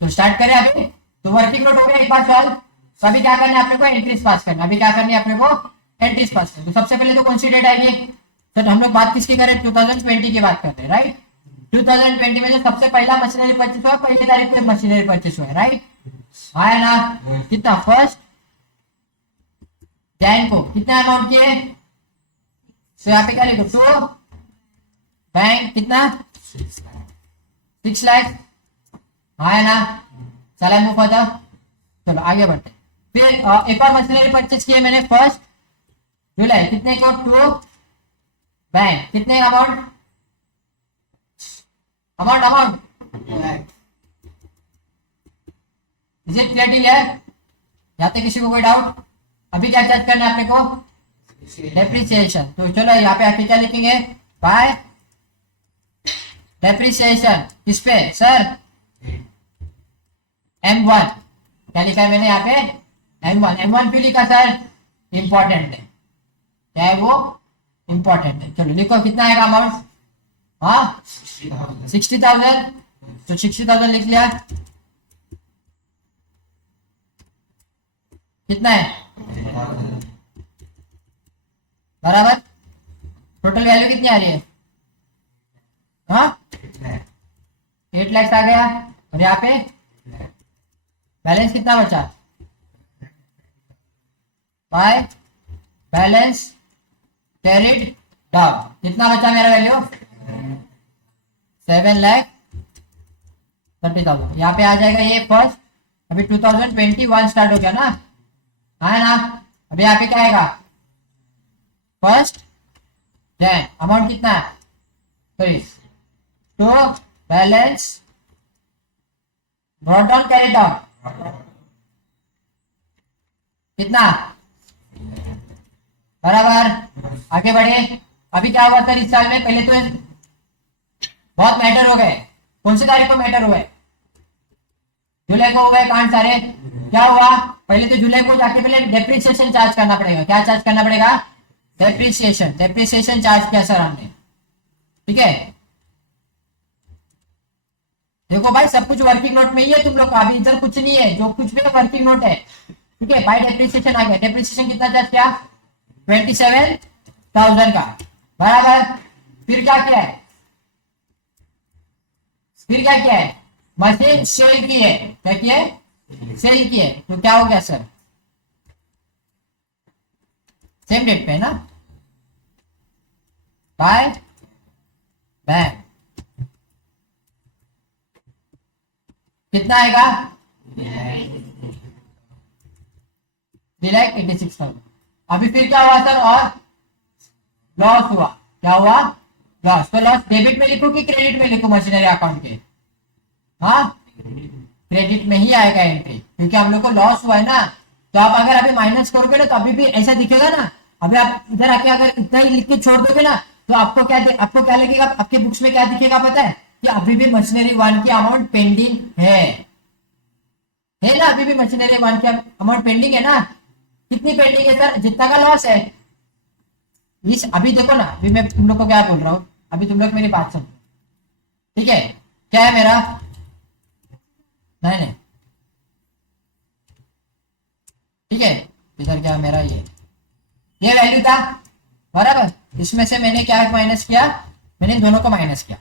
तो स्टार्ट करें अभी, तो वर्किंग नोट हो गया एक बार सॉल्व। तो अभी क्या करना है अपने को, एंट्रीज पास करना, अभी क्या करनी है अपने को, एंट्रीज पास करना। तो सबसे पहले तो कौन सी डेट आएगी, तो हम लोग बात किसकी करें, 2020 की बात करते हैं, राइट। 2020 में जो सबसे पहला मशीनरी परचेस हुआ, पहली तारीख को मशीनरी परचेस हुआ, राइट, आया ना, कितना, फर्स्ट जैन को कितना अमाउंट किए, तो यहाँ पे क्या लिखो, तो बैंक कितना 6 लाख, आया ना, चला मुफ होता। चलो आगे बढ़ते, फिर एक और मशीनरी परचेस किए मैंने फर्स्ट जुलाई, कितने को, टू बैंक, कितने amount, amount is it clear है, यहाँ तक किसी को कोई डाउट। अभी क्या चार्ज करना है अपने को, डेप्रिसिएशन। तो चलो यहाँ पे आके क्या लिखेंगे, बाय डेप्रिसिएशन, किस पे सर, M1, क्या लिखा है मैंने यहाँ पे, M1 क्यों लिखा सर, इंपॉर्टेंट है, क्या है वो, इंपॉर्टेंट है। चलो लिखो कितना आएगा अमाउंट, हाँ 60,000, तो 60,000 लिख लिया, कितना है, बराबर। टोटल वैल्यू कितनी आ रही है, हाँ 8 लाख आ गया। और यहाँ पे बैलेंस कितना बचा, बाय बैलेंस कैरिड डाउन, कितना बचा मेरा वैल्यू, 7,30,000। यहाँ पे आ जाएगा ये फर्स्ट, अभी 2021 स्टार्ट हो गया ना, है ना। अभी यहाँ पे क्या आएगा, फर्स्ट जैन, अमाउंट कितना है, तो balance brought down carry down, कितना, बराबर। आगे बढ़े, अभी क्या हुआ सर इस साल में, पहले तो बहुत मैटर हो गए, कौन सी तारीख को मैटर हुए, जुलाई को हो गए कांड सारे। क्या हुआ, पहले तो जुलाई को जाके पहले डेप्रिसिएशन चार्ज करना पड़ेगा, क्या चार्ज करना पड़ेगा, डेप्रिसिएशन चार्ज किया सर हमने, ठीक है। देखो भाई सब कुछ वर्किंग नोट में ही है तुम लोग का, अभी इधर कुछ नहीं है, जो कुछ भी है वर्किंग नोट है, ठीक है। बाय डेप्रिसिएशन आ गया, डेप्रिसिएशन कितना चार्ज किया, 27,000 का, बराबर। फिर क्या किया है, मशीन सेल की है, क्या किया है, सेल की है, तो क्या हो गया सर, सेम डेट पे ना, बाय बैंक, कितना आएगा, 3,86,000। अभी फिर क्या हुआ सर, और लॉस हुआ, क्या हुआ, लॉस। तो लॉस डेबिट में लिखो कि क्रेडिट में लिखो, मशीनरी अकाउंट के, हाँ क्रेडिट में ही आएगा एंट्री, क्योंकि हम लोग को लॉस हुआ है ना। तो आप अगर अभी माइनस करोगे ना, तो अभी भी ऐसा दिखेगा ना। अभी आप इधर आके अगर इतना ही लिख के छोड़ दोगे ना, तो आपको क्या लगेगा, आपके बुक्स में क्या दिखेगा पता है, कि अभी भी मशीनरी 1 की अमाउंट पेंडिंग है ना, अभी भी मशीनरी 1 की अमाउंट पेंडिंग है ना। कितनी पेंडिंग है सर, जितना का लॉस है इस, अभी देखो ना, अभी मैं तुम लोग को क्या बोल रहा हूँ, अभी तुम लोग मेरी बात सुनो, ठीक है। क्या है मेरा, नहीं ठीक है, इधर क्या मेरा ये वैल्यू था, बराबर। इसमें से मैंने क्या माइनस किया, मैंने दोनों को माइनस किया,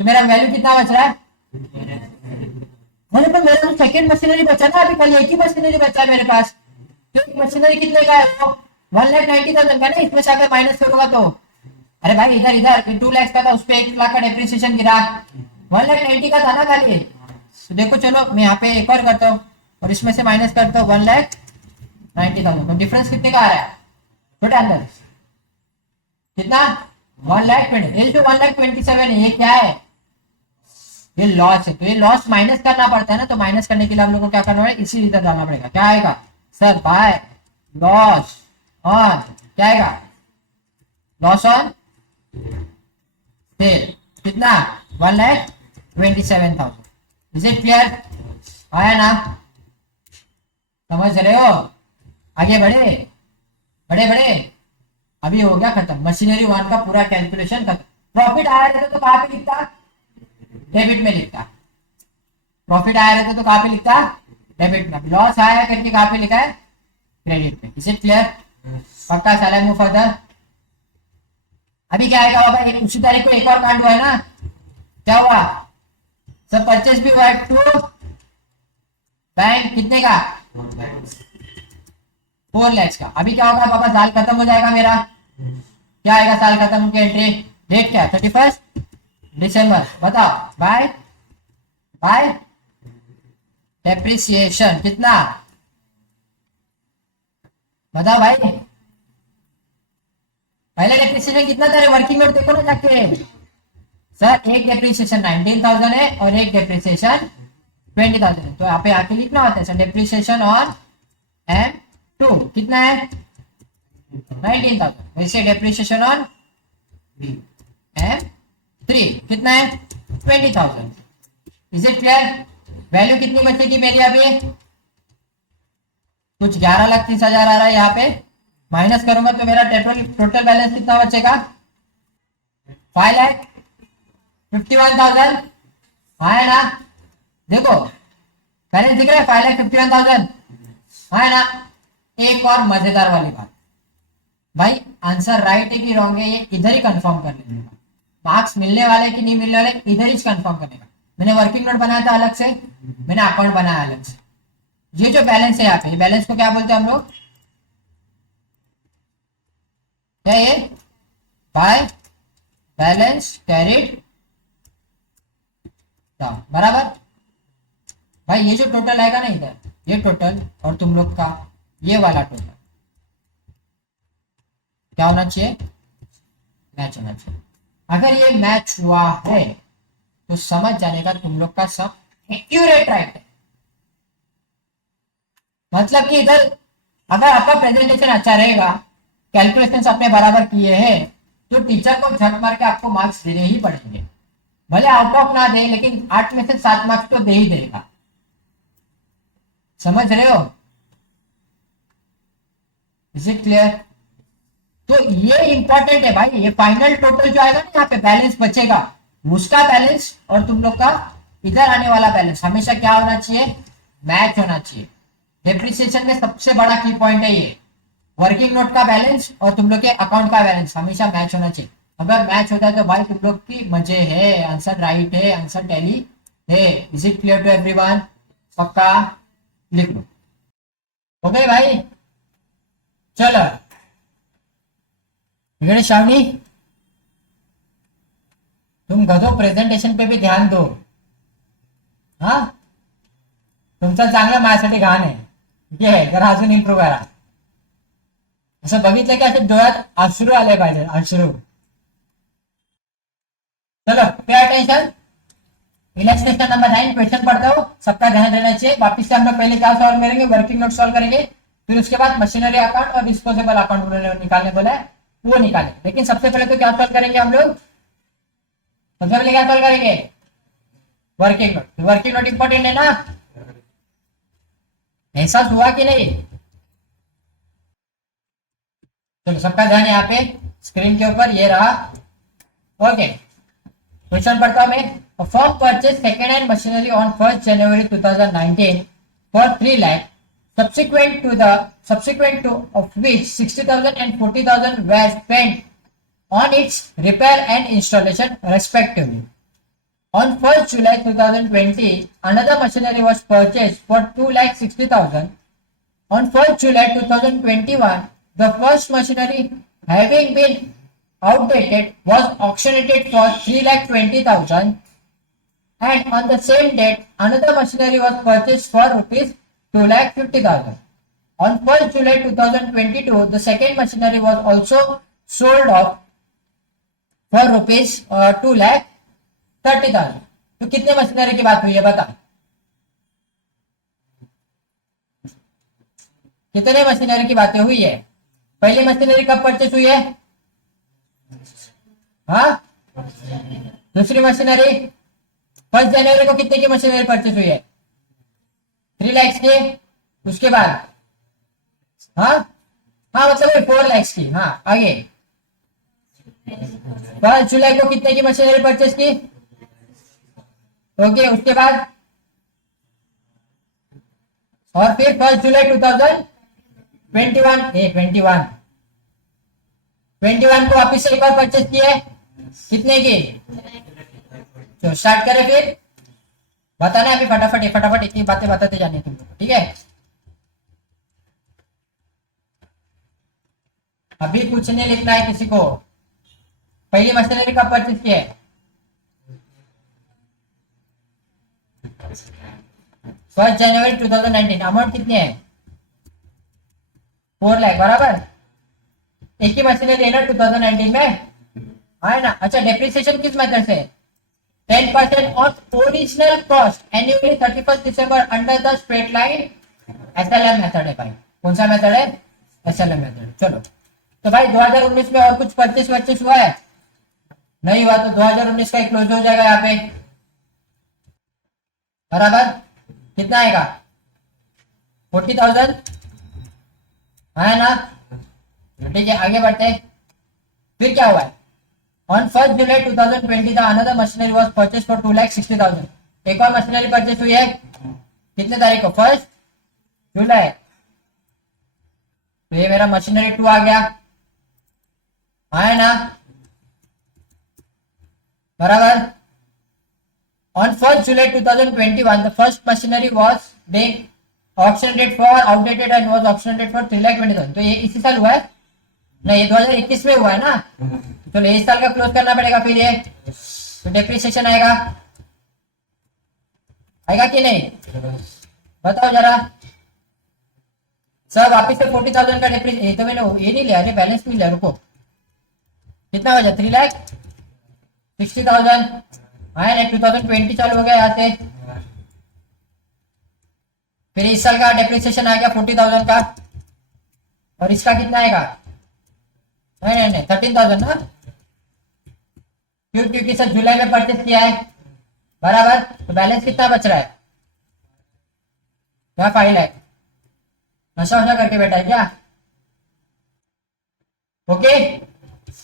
तो मेरा वैल्यू कितना बच रहा है, मतलब मेरा तो सेकंड मशीनरी बचा ना, अभी कल एक ही मशीनरी बचा है मेरे पास, तो मशीनरी कितने का है वो 1,90,000 का ना, इसमें से अगर माइनस करूंगा तो अरे भाई इधर इधर 2 लाख का था, उस पर 1 लाख का डेप्रिसिएशन गिरा, 1,90,000 का था ना खाली। तो देखो चलो मैं यहाँ पे एक और करता हूँ और इसमें से माइनस करता हूँ 1,90,000। तो डिफरेंस कितने का आ रहा है छोटे अंदर कितना 1,20,000। ये जो 1,27,000 है ये क्या है, ये लॉस है। तो ये लॉस माइनस करना पड़ता है ना, तो माइनस करने के लिए हम लोग को क्या करना है, इसी इधर डालना पड़ेगा। क्या आएगा सर बाय लॉस ऑन, क्या आएगा लॉस ऑन सेल, कितना 1,27,000। इज इट क्लियर, आया ना, समझ रहे हो। आगे बढ़े बड़े बड़े, अभी हो गया खत्म मशीनरी वन का पूरा कैलकुलेशन खत्म। प्रॉफिट आया रहता तो कहाँ पे लिखता, डेबिट में लिखता। प्रॉफिट आया रहता तो कहाँ पे लिखता, डेबिट में। लॉस आया करके कहाँ पे लिखा है, क्रेडिट में। इज इट क्लियर, पक्का। चला मूव फर्दर। अभी क्या आएगा बाबा, उसी तारीख को एक और कांड हुआ है ना, क्या हुआ, सब परचेस भी हुआ है टू बैंक, कितने का 4 लाख का। अभी क्या होगा पापा, साल खत्म हो जाएगा मेरा, क्या आएगा साल खत्म की एंट्री, डेट क्या 31 दिसंबर, बताओ बाय बाय डेप्रिसिएशन कितना, बताओ भाई। पहले डेप्रिसिएशन कितना था, वर्किंग नोट देखो ना जाके सर। एक डेप्रिसिएशन 19,000 है और एक डेप्रिसिएशन 20,000 है। तो यहाँ पे आके लिखना होता है सर डेप्रिसिएशन ऑन M2 कितना है 19,000, वैसे डेप्रिसिएशन ऑन M3 कितना है 20,000। Is it clear. वैल्यू कितनी बचेगी मेरी, अभी कुछ 11,30,000 आ रहा है यहाँ पे, माइनस करूंगा तो मेरा टोटल बैलेंस कितना बचेगा 5,51,000। हाँ है ना, देखो बैलेंस दिख रहा है 5,51,000, हाँ है ना। एक और मजेदार वाली बात भाई, आंसर राइट है कि रॉन्ग है ये इधर ही कंफर्म कर लेने का, मार्क्स मिलने वाले कि नहीं मिलने वाले इधर ही कंफर्म करने का। मैंने वर्किंग नोट बनाया था अलग से, मैंने अकाउंट बनाया अलग से। ये जो बैलेंस है यहाँ पे, बैलेंस को क्या बोलते हैं हम लोग, क्या ये बाय बैलेंस कैरिड डाउन, बराबर। भाई ये जो टोटल आएगा ना इधर, ये टोटल और तुम लोग का ये वाला टोटल क्या होना चाहिए, मैच होना चाहिए। अगर ये मैच हुआ है तो समझ जाने का तुम लोग का सब एक्यूरेट राइट है। मतलब कि इधर अगर आपका प्रेजेंटेशन अच्छा रहेगा, कैलकुलेशन आपने बराबर किए हैं, तो टीचर को झट मार के आपको मार्क्स देने ही पड़ेंगे। भले आउट ऑफ ना दे, लेकिन 8 में से 7 मार्क्स तो दे ही देगा। समझ रहे हो, इज इट क्लियर। तो ये इंपॉर्टेंट है भाई, ये फाइनल टोटल जो आएगा ना यहाँ पे बैलेंस बचेगा, उसका बैलेंस और तुम लोग का इधर आने वाला बैलेंस हमेशा क्या होना चाहिए, मैच होना चाहिए। डेप्रिसिएशन में सबसे बड़ा की पॉइंट है ये, वर्किंग नोट का बैलेंस और तुम लोग के अकाउंट का बैलेंस हमेशा मैच होना चाहिए। अगर मैच होता है तो भाई तुम लोग की मजे है, आंसर राइट है, आंसर टैली है। Is it clear to everyone, पक्का लिख लो। ओके भाई चलो शावनी, तुम गधो प्रेझेंटेशन पे भी ध्यान दो हा, तुमचं चांगलं माझ्यासाठी घाण आहे, ठीक आहे, जरा अजून इम्प्रूव्ह करा। असं बघितलं की असे डोळ्यात अश्रू आले पाहिजे, अश्रू। चलो पे अटेंशन, इलेक्ट्रेशन नंबर 9 क्वेश्चन पढ़ता हूँ, सबका ध्यान रहना चाहिए। वापिस से हम लोग पहले क्या सॉल्व करेंगे, वर्किंग नोट सॉल्व करेंगे, फिर उसके बाद मशीनरी अकाउंट और डिस्पोजेबल अकाउंट उन्होंने निकालने बोला है, वो निकाले। लेकिन सबसे पहले तो क्या सॉल्व करेंगे हम लोग, सबसे पहले क्या सॉल्व करेंगे, working note. Working note important है ना, एहसास हुआ कि नहीं। चलो सबका ध्यान यहाँ पे स्क्रीन के ऊपर ये रहा। ओके क्वेश्चन पढ़ता हूं मैं। Firm purchase second hand machinery on 1st January 2019 for 3 lakh, subsequent to of which 60,000 and 40,000 were spent on its repair and installation respectively. On 1st July 2020, another machinery was purchased for 2,60,000 On 1st July 2021, the first machinery having been outdated was auctioned for 3,20,000, and on the same date another machinery was purchased for rupees 2,50,000. On 1st July 2022, the second machinery was also sold off for rupees 2,30,000. तो कितने machinery की बात हुई है बता, कितने machinery की बातें हुई है? पहली मशीनरी कब परचेस हुई है? हाँ, दूसरी मशीनरी 1 जनवरी को कितने की मशीनरी परचेस हुई है? 3 लाख की। उसके बाद हाँ हाँ मतलब 4 लाख की। हाँ आगे 1 जुलाई को कितने की मशीनरी परचेस की? ओके उसके बाद और फिर 1 जुलाई 2021 को वापिस से एक और परचेस किया है, कितने की? तो स्टार्ट करें फिर, बताना अभी फटाफट इतनी बातें बताते जाने तुम लोग, ठीक है? अभी कुछ नहीं लिखना है किसी को। पहली मशीनरी कब परचेस किया है? 1 जनवरी 2019। अमाउंट कितनी है? 4 लाख बराबर। एक ही मशीनरी लेना 2019 में है ना। अच्छा डेप्रिसिएशन किस मेथड से? 10% on original cost annually 31 December under the straight line SLM method है भाई। कौन सा मेथड है? SLM method. चलो तो भाई 2019 में और कुछ परचेस हुआ है? नहीं हुआ, तो 2019 का क्लोज हो जाएगा यहाँ पे बराबर। कितना आएगा? 40,000 है ना। ठीक है आगे बढ़ते हैं। फिर क्या हुआ है? On 1 July 2020 the another machinery was purchase for 2,60,000। एक और मशीनरी परचेज हुई है कितने तारीख को? 1 जुलाई। तो ये मेरा मशीनरी 2 आ गया है ना बराबर। On 1st July 2021, the first machinery was being auctioned for outdated and was auctioned for 3,20,000। तो ये इसी साल हुआ है? नहीं ये 2021 में हुआ है ना। तो इस साल का क्लोज करना पड़ेगा फिर ये, तो डेप्रिसिएशन आएगा कि नहीं? बताओ जरा सर। वापिस से 40,000 का डेप्रिसिएशन। तो मैंने ये नहीं लिया, बैलेंस नहीं लिया। रुको कितना हो जाए? 3,60,000 है ना। 2020 चालू हो गया यहाँ से। फिर इस साल का डेप्रिसिएशन आ गया 40,000 का, और इसका कितना आएगा? नहीं 13,000 ना, क्योंकि सर जुलाई में परचेस किया है बराबर। तो बैलेंस कितना बच रहा है? क्या 5 लाख? नशा वशा करके बैठा है क्या? ओके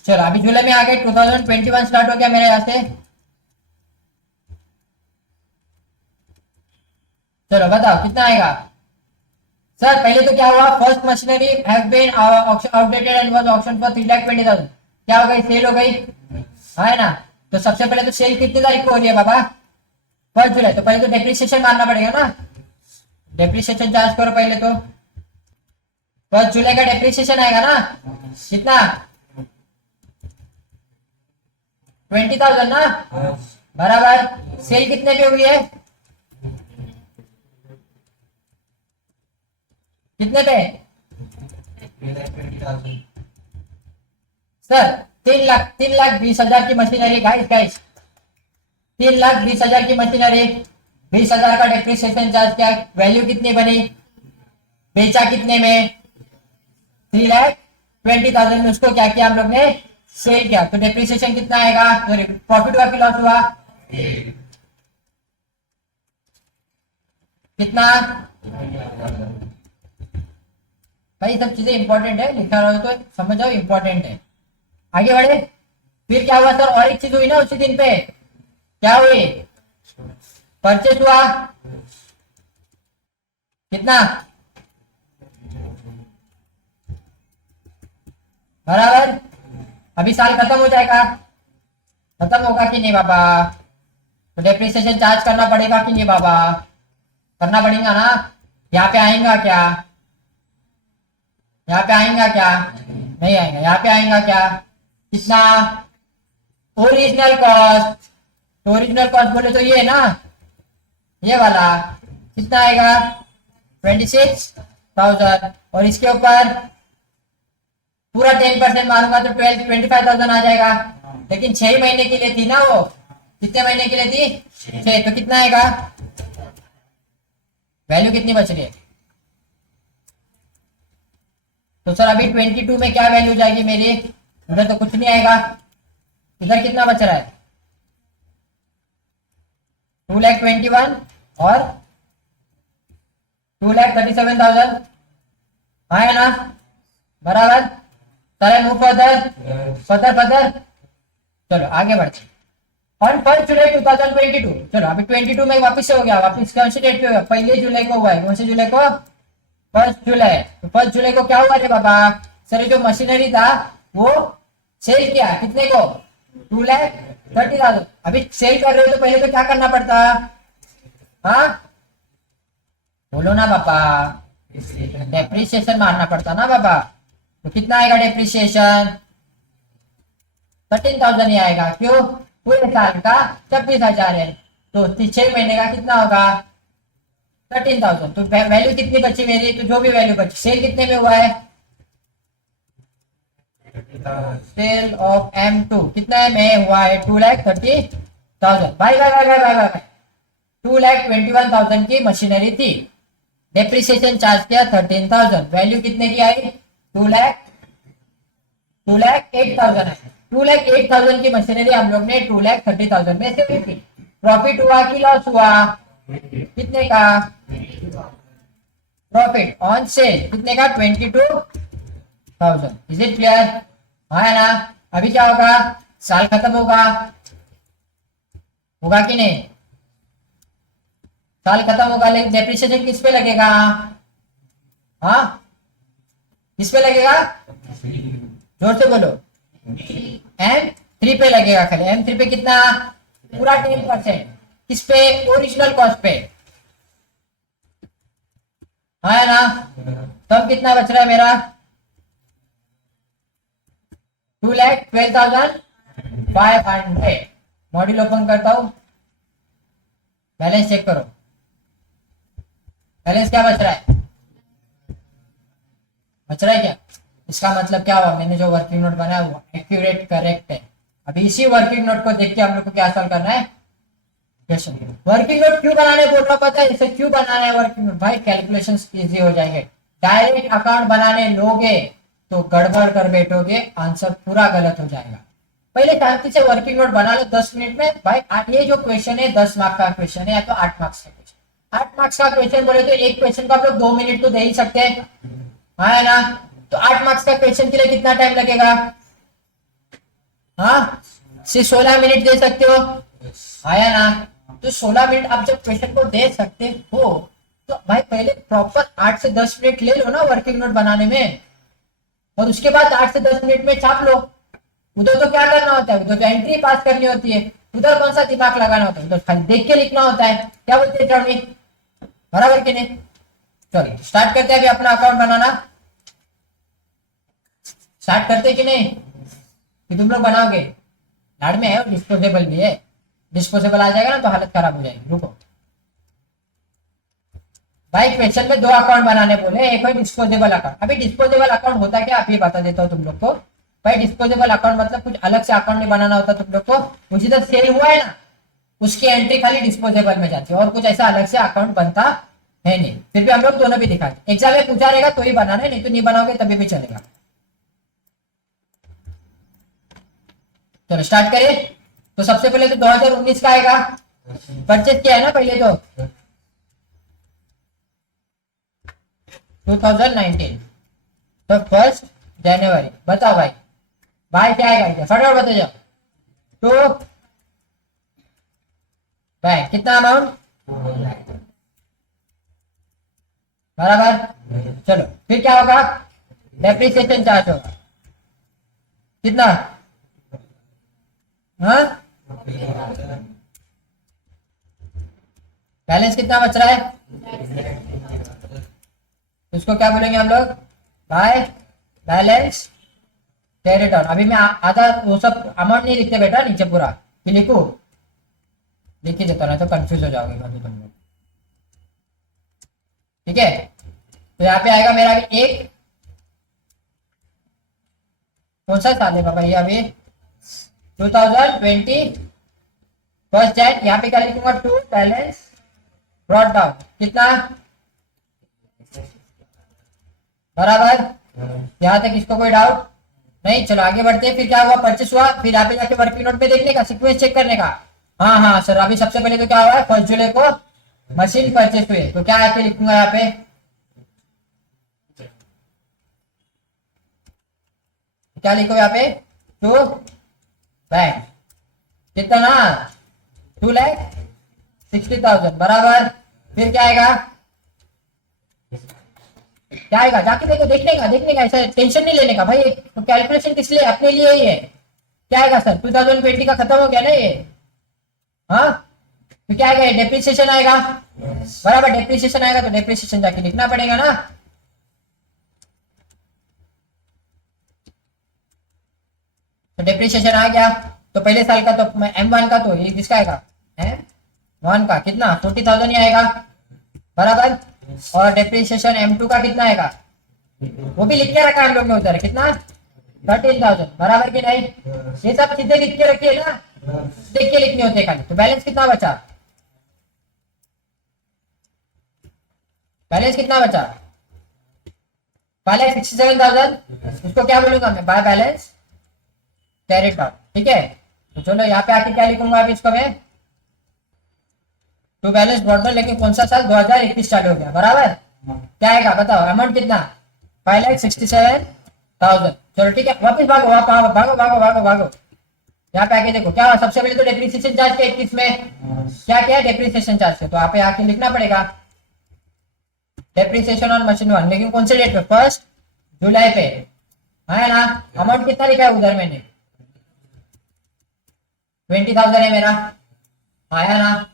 चलो अभी जुलाई में आ गए। 2021 स्टार्ट हो गया मेरे यहाँ से। चलो बताओ कितना आएगा? सर पहले तो क्या हुआ? First machinery have been outdated and was auction for 3,20,000। क्या हो गई? सेल हो गई है ना। तो सबसे पहले तो सेल कितनी तारीख को हो रही है बाबा? 1 जुलाई। तो पहले तो डेप्रिसिएशन मारना पड़ेगा ना। डेप्रिसिएशन चार्ज करो पहले तो। 1 जुलाई का डेप्रिसिएशन आएगा ना कितना? 20,000 ना बराबर। सेल कितने की हुई है? कितने पे? सर 3,20,000 की मशीनरी गाइस 3,20,000 की मशीनरी, 20,000 का डेप्रिसिएशन चार्ज क्या? वैल्यू कितनी बनी? बेचा कितने में? 3,20,000 में उसको क्या किया हम लोग ने? सेल किया। तो डेप्रिसिएशन कितना आएगा? प्रॉफिट हुआ कि लॉस हुआ? कितना? भाई सब चीजें इंपॉर्टेंट है, लिखा रहा हो तो समझ जाओ इंपॉर्टेंट है। आगे बढ़े। फिर क्या हुआ सर? और एक चीज हुई ना उसी दिन पे। क्या हुई? परचेज हुआ कितना बराबर। अभी साल खत्म हो जाएगा, खत्म होगा कि नहीं बाबा? तो डेप्रिसिएशन चार्ज करना पड़ेगा कि नहीं बाबा? करना पड़ेगा ना। यहाँ पे आएगा क्या? यहाँ पे आएगा क्या? नहीं आएगा। यहाँ पे आएगा क्या? कितना? Original cost. ओरिजिनल कॉस्ट बोले तो ये ना, ये वाला कितना आएगा? 26,000। और इसके ऊपर पूरा 10% मारूंगा तो 25,000 आ जाएगा। लेकिन 6 महीने के लिए थी ना वो। कितने महीने के लिए थी? 6। तो कितना आएगा? वैल्यू कितनी बच रही है? तो सर अभी 22 में क्या वैल्यू जाएगी मेरी? उधर तो कुछ नहीं आएगा। इधर कितना बच रहा है? 2,21,000 और 2,37,000 है ना? बराबर। चले मूव फर्दर फर्दर फर्दर। चलो आगे बढ़ते। ऑन 1 जुलाई 2022। चलो अभी 22 में वापस से हो गया। वापस कौन सी डेट पे हो गया? 1 जुलाई को हुआ है। कौन सी जुलाई को? 1 जुलाई। तो 1 जुलाई को क्या हुआ रे बाबा? सर जो मशीनरी था वो सेल किया। कितने को? 2,30,000। अभी सेल कर रहे हो तो पहले तो क्या करना पड़ता? हाँ बोलो ना पापा। डेप्रिसिएशन मारना पड़ता ना बाबा। तो कितना आएगा डेप्रिसिएशन? 13,000 ही आएगा। क्यों? पूरे साल का 26,000 है तो 6 महीने का कितना होगा? 13,000। तो वैल्यू कितनी बची मेरी? तो जो भी वैल्यू बची, सेल कितने में हुआ है? सेल ऑफ M2 कितना में हुआ है? 2,30,000। Bye bye bye bye bye bye. 2,21,000 की मशीनरी थी। डेप्रिसिएशन चार्ज किया 13,000। वैल्यू कितने की आई? 2,08,000 है। 2,08,000 की मशीनरी हम लोग ने 2,30,000 में से बेची। प्रॉफिट हुआ कि लॉस हुआ? कितने का प्रॉफिट ऑन सेल? कितने का? 22,000। Is it clear? है ना? अभी क्या होगा? साल खत्म होगा। होगा कि नहीं? साल खत्म होगा लेकिन डेप्रिसिएशन किस पे लगेगा? हाँ किस पे लगेगा? जोर से बोलो। M3 पे लगेगा खाली। M3 पे कितना? पूरा 10%। किस पे? ओरिजिनल कॉस्ट पे। है ना? तब कितना बच रहा है मेरा? 2,12,500। मॉड्यूल ओपन करता हूं। बैलेंस चेक करो। बैलेंस क्या बच रहा है? बच रहा है क्या? इसका मतलब क्या हुआ? मैंने जो वर्किंग नोट बनाया वो एक्यूरेट करेक्ट है। अभी इसी वर्किंग नोट को देख के हम लोग को क्या सॉल्व करना है? क्वेश्चन। वर्किंग नोट क्यों बनाने बोल रहा पता है? इसे क्यों बनाना है वर्किंग नोट? भाई कैलकुलेशन इजी हो जाएंगे। डायरेक्ट अकाउंट बनाने लोगे तो गड़बड़ कर बैठोगे, आंसर पूरा गलत हो जाएगा। पहले शांति से वर्किंग नोट बना लो 10 मिनट में। भाई ये जो क्वेश्चन है 10 मार्क्स का क्वेश्चन है या तो 8 मार्क्स का क्वेश्चन। 8 मार्क्स का क्वेश्चन बोले तो एक क्वेश्चन को आप लोग 2 मिनट तो दे ही सकते हैं। है ना? तो 8 मार्क्स का क्वेश्चन के लिए कितना टाइम लगेगा? हाँ सिर्फ 16 मिनट दे सकते हो। आया ना? तो 16 मिनट आप जब क्वेश्चन को दे सकते हो तो भाई पहले प्रॉपर 8 से 10 मिनट ले लो ना वर्किंग नोट बनाने में। और उसके बाद 8 से 10 मिनट में छाप लो। उधर तो क्या करना होता है? उधर तो एंट्री पास करनी होती है। उधर कौन सा दिमाग लगाना होता है? उधर खाली देख के लिखना होता है। क्या बोलते हैं? बराबर कि नहीं? चलो स्टार्ट करते हैं अभी अपना अकाउंट बनाना। स्टार्ट करते कि नहीं? कि तुम लोग बनाओगे? लाड़ में है और डिस्पोजेबल भी है। डिस्पोजेबल आ जाएगा ना तो हालत खराब हो जाएगी। रुको भाई, क्वेश्चन में 2 अकाउंट बनाने बोले, एक है डिस्पोजेबल अकाउंट। अभी डिस्पोजेबल अकाउंट होता क्या आप ये बता देता हूँ तुम लोग को। भाई डिस्पोजेबल अकाउंट मतलब कुछ अलग से अकाउंट नहीं बनाना होता तुम लोग को। मुझे तो सेल हुआ है ना उसकी एंट्री खाली डिस्पोजेबल में जाती है और कुछ ऐसा अलग से अकाउंट बनता है नहीं। फिर भी हम लोग दोनों भी दिखाते। एग्जाम में पूछा रहेगा तो ही बनाना है, नहीं तो नहीं बनाओगे तभी भी चलेगा। चलो स्टार्ट करें। तो सबसे पहले तो 2019 का आएगा। परचेज किया है ना पहले तो 2019। तो 1 जनवरी। बताओ भाई, भाई क्या आएगा? फटाफट बताओ जाओ। तो भाई कितना अमाउंट? बराबर। चलो फिर क्या होगा? डेप्रिसिएशन चार्ज होगा। कितना? हाँ बैलेंस कितना बच रहा है? उसको क्या बोलेंगे हम लोग? Bye balance carried on. अभी मैं आधा वो सब अमाउंट नहीं लिखते बेटा नीचे पूरा, कि लिखू लिख ही देता ना तो कंफ्यूज हो जाओगे बाकी तुम लोग। ठीक है, तो यहाँ पे आएगा मेरा अभी एक, कौन सा साल है बाबा ये अभी 2020 फर्स्ट जनवरी। यहाँ पे क्या लिखूंगा, टू बैलेंस ब्रॉट डाउन कितना, बराबर। यहाँ तक इसको कोई डाउट नहीं, चलो आगे बढ़ते हैं। फिर क्या हुआ, परचेस हुआ, फिर यहाँ पे जाके वर्किंग नोट पे देखने का, सीक्वेंस चेक करने का। हाँ हाँ सर, अभी सबसे पहले तो क्या हुआ है, 1 जुलाई को मशीन परचेस हुए, तो क्या आके लिखूंगा यहाँ पे, क्या लिखो यहाँ पे, टू बैंक कितना, 2,60,000 बराबर। फिर क्या आएगा, क्या आएगा, जाके देखो, देखने का, ऐसा टेंशन नहीं लेने का भाई, कैलकुलेशन किस लिए, अपने लिए ही है। क्या आएगा सर, 2020 का खत्म हो गया ना ये, हाँ, तो क्या आएगा, डेप्रिसिएशन आएगा, बराबर। डेप्रिसिएशन आएगा तो डेप्रिसिएशन जाके लिखना पड़ेगा ना। तो डेप्रिसिएशन आ गया, तो पहले साल का तो M1 का तो ये किसका आएगा, M1 का कितना 40,000 ही आएगा, बराबर। और डेप्रिसिएशन M2 का कितना आएगा, वो भी लिख के रखा हम लोग ने उधर, कितना 13,000 बराबर कि नहीं। ये सब चीजें लिख के रखिए ना, देख के लिखनी होती है खाली। तो बैलेंस कितना बचा, बैलेंस कितना बचा, बैलेंस 67,000, उसको क्या बोलूंगा मैं, बाय बैलेंस कैरिड ऑन। ठीक है, तो चलो यहाँ पे आके क्या लिखूंगा अभी इसको मैं, टू बैलेंस ब्रॉडबैंड, लेकिन कौन सा साल 2021 स्टार्ट हो गया, बराबर। क्या आएगा बताओ, अमाउंट कितना 5,67,000। चलो ठीक है, वापस भागो भागो भागो भागो भागो भागो, यहाँ पे आके देखो क्या हुआ। सबसे पहले तो डेप्रिसिएशन चार्ज के 21 में क्या किया, डेप्रिसिएशन चार्ज के, तो यहाँ पे आके लिखना पड़ेगा डेप्रिसिएशन ऑन मशीन 1, लेकिन कौन से डेट पे, 1 जुलाई पे है ना। अमाउंट कितना लिखा है उधर मैंने, 20,000 है मेरा, आया ना।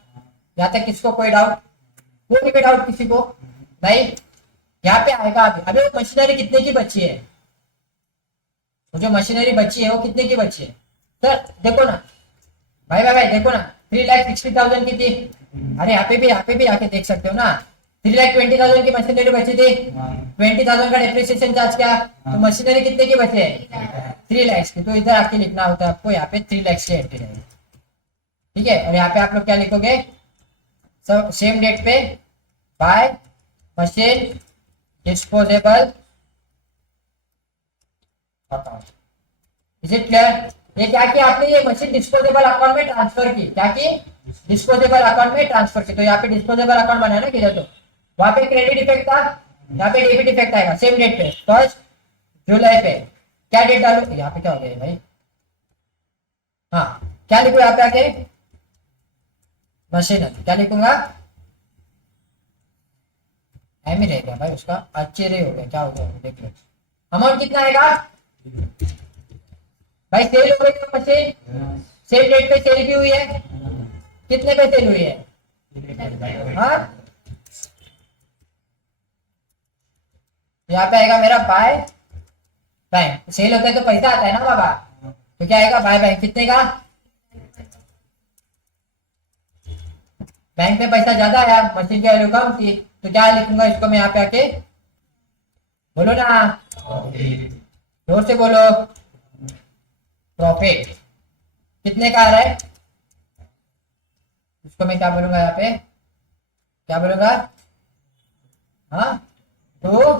यहाँ तक किसको कोई डाउट, कोई भी डाउट किसी को भाई, यहाँ पे आएगा अभी वो मशीनरी कितने की बची है, वो जो मशीनरी बची है वो कितने की बची है सर, देखो ना भाई भाई भाई, देखो ना 3,60,000 की थी, अरे यहाँ पे भी आके देख सकते हो ना, 3,20,000 की मशीनरी बची थी, 20,000 का डेप्रिसिएशन चार्ज किया, तो मशीनरी कितने की बची है, 3 लाख की। तो इधर आके लिखना होता है आपको, यहाँ पे 3 लाख की एंट्री है, ठीक है। और यहाँ पे आप लोग क्या लिखोगे, सब सेम डेट पे by machine disposable account, is it clear. ये क्या किया आपने, ये मशीन डिस्पोजेबल अकाउंट में ट्रांसफर की, क्या की, डिस्पोजेबल अकाउंट में ट्रांसफर की। तो यहाँ पे डिस्पोजेबल अकाउंट बनाया ना किधर, तो वहां पे क्रेडिट इफेक्ट था, यहाँ पे डेबिट इफेक्ट आएगा सेम डेट पे, 1 जुलाई पे। क्या डेट डालो, यहाँ पे क्या हो गया भाई, हाँ क्या लिखो यहाँ पे आके, मशीन क्या लिखूंगा, एम ही रह गया भाई उसका, आश्चर्य हो गया, क्या हो गया देख लो। अमाउंट कितना आएगा भाई, सेल हो गई मशीन, सेल डेट पे सेल भी हुई है, कितने पे सेल हुई है, हाँ यहाँ पे आएगा मेरा बाय बैंक, सेल होता है तो पैसा आता है ना बाबा, तो क्या आएगा बाय बैंक, कितने का, बैंक में पैसा ज्यादा आया, मशीन की वैल्यू कम थी, तो क्या लिखूंगा इसको मैं यहाँ पे आके, बोलो ना जोर से बोलो, प्रॉफिट कितने का आ रहा है, इसको मैं क्या बोलूंगा यहाँ पे, क्या बोलूंगा, हाँ टू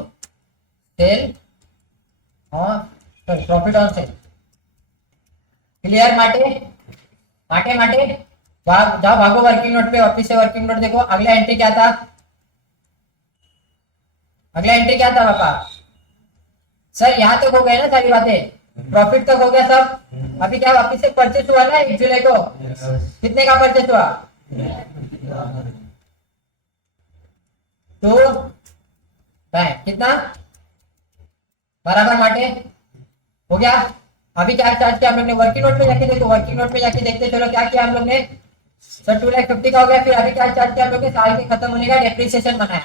सेल और प्रॉफिट ऑन सेल, क्लियर माटे माटे माटे। जाओ भागो वर्किंग नोट पे, वापिस से वर्किंग नोट देखो, अगला एंट्री क्या था, अगला एंट्री क्या था पापा, सर यहाँ तक हो गए ना सारी बातें, प्रॉफिट तक हो गया सब। अभी क्या वापिस से परचेस हुआ ना 1 जुलाई को, कितने का परचेस हुआ, तो बैंक कितना, बराबर माटे हो गया। अभी क्या चार्ज किया हम लोग ने, वर्किंग नोट पे जाके देखो, वर्किंग नोट पे जाके देखते चलो क्या किया हम लोग ने, सर 2,50,000 का हो गया। फिर अभी क्या चार्ज किया हम लोग ने, साल के खत्म होने का डेप्रिसिएशन बनाया,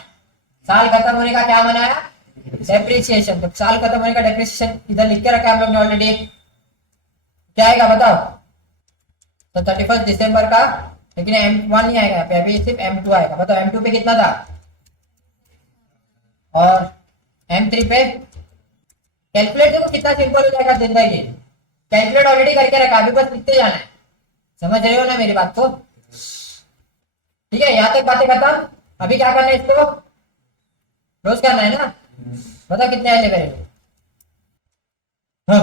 साल खत्म होने का क्या बनाया, डेप्रिसिएशन, तो साल खत्म होने का डेप्रिसिएशन इधर लिख के रखा है हम लोग ने ऑलरेडी। क्या आएगा बताओ? तो 31 दिसंबर का, लेकिन M1 नहीं आएगा यहाँ पे, अभी सिर्फ M2 आएगा। बताओ M2 पे कितना था और M3 पे? कैलकुलेट देखो कितना सिंपल हो जाएगा जिंदगी। कैलकुलेट ऑलरेडी करके रखा, अभी बस लिखते जाना है। समझ रहे हो ना मेरी बात को? ठीक है, यहाँ तक बातें खत्म। अभी क्या करना है इसको? रोज करना है ना? बताओ कितने आए करेंगे? हाँ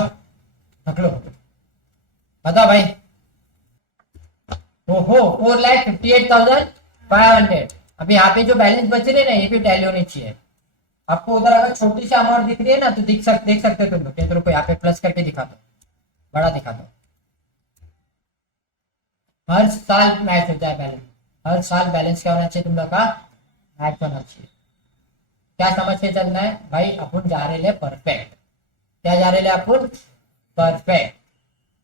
रख लो, बताओ भाई। ओहो 4,58,500। अभी यहाँ पे जो बैलेंस बच रहे ना, ये भी टैली होनी चाहिए। आपको उधर अगर छोटी सी अमाउंट दिख रही है ना, तो देख सकते हो तुम लोग। केंद्रों को यहाँ पे प्लस करके दिखा दो, बड़ा दिखा दो। हर साल मैच होता है बैलेंस, हर साल बैलेंस क्या होना चाहिए तुम लोग का? मैच होना चाहिए। क्या समझ के चलना है भाई? अपन जा रहे हैं परफेक्ट। क्या जा रहे हैं अपन? परफेक्ट।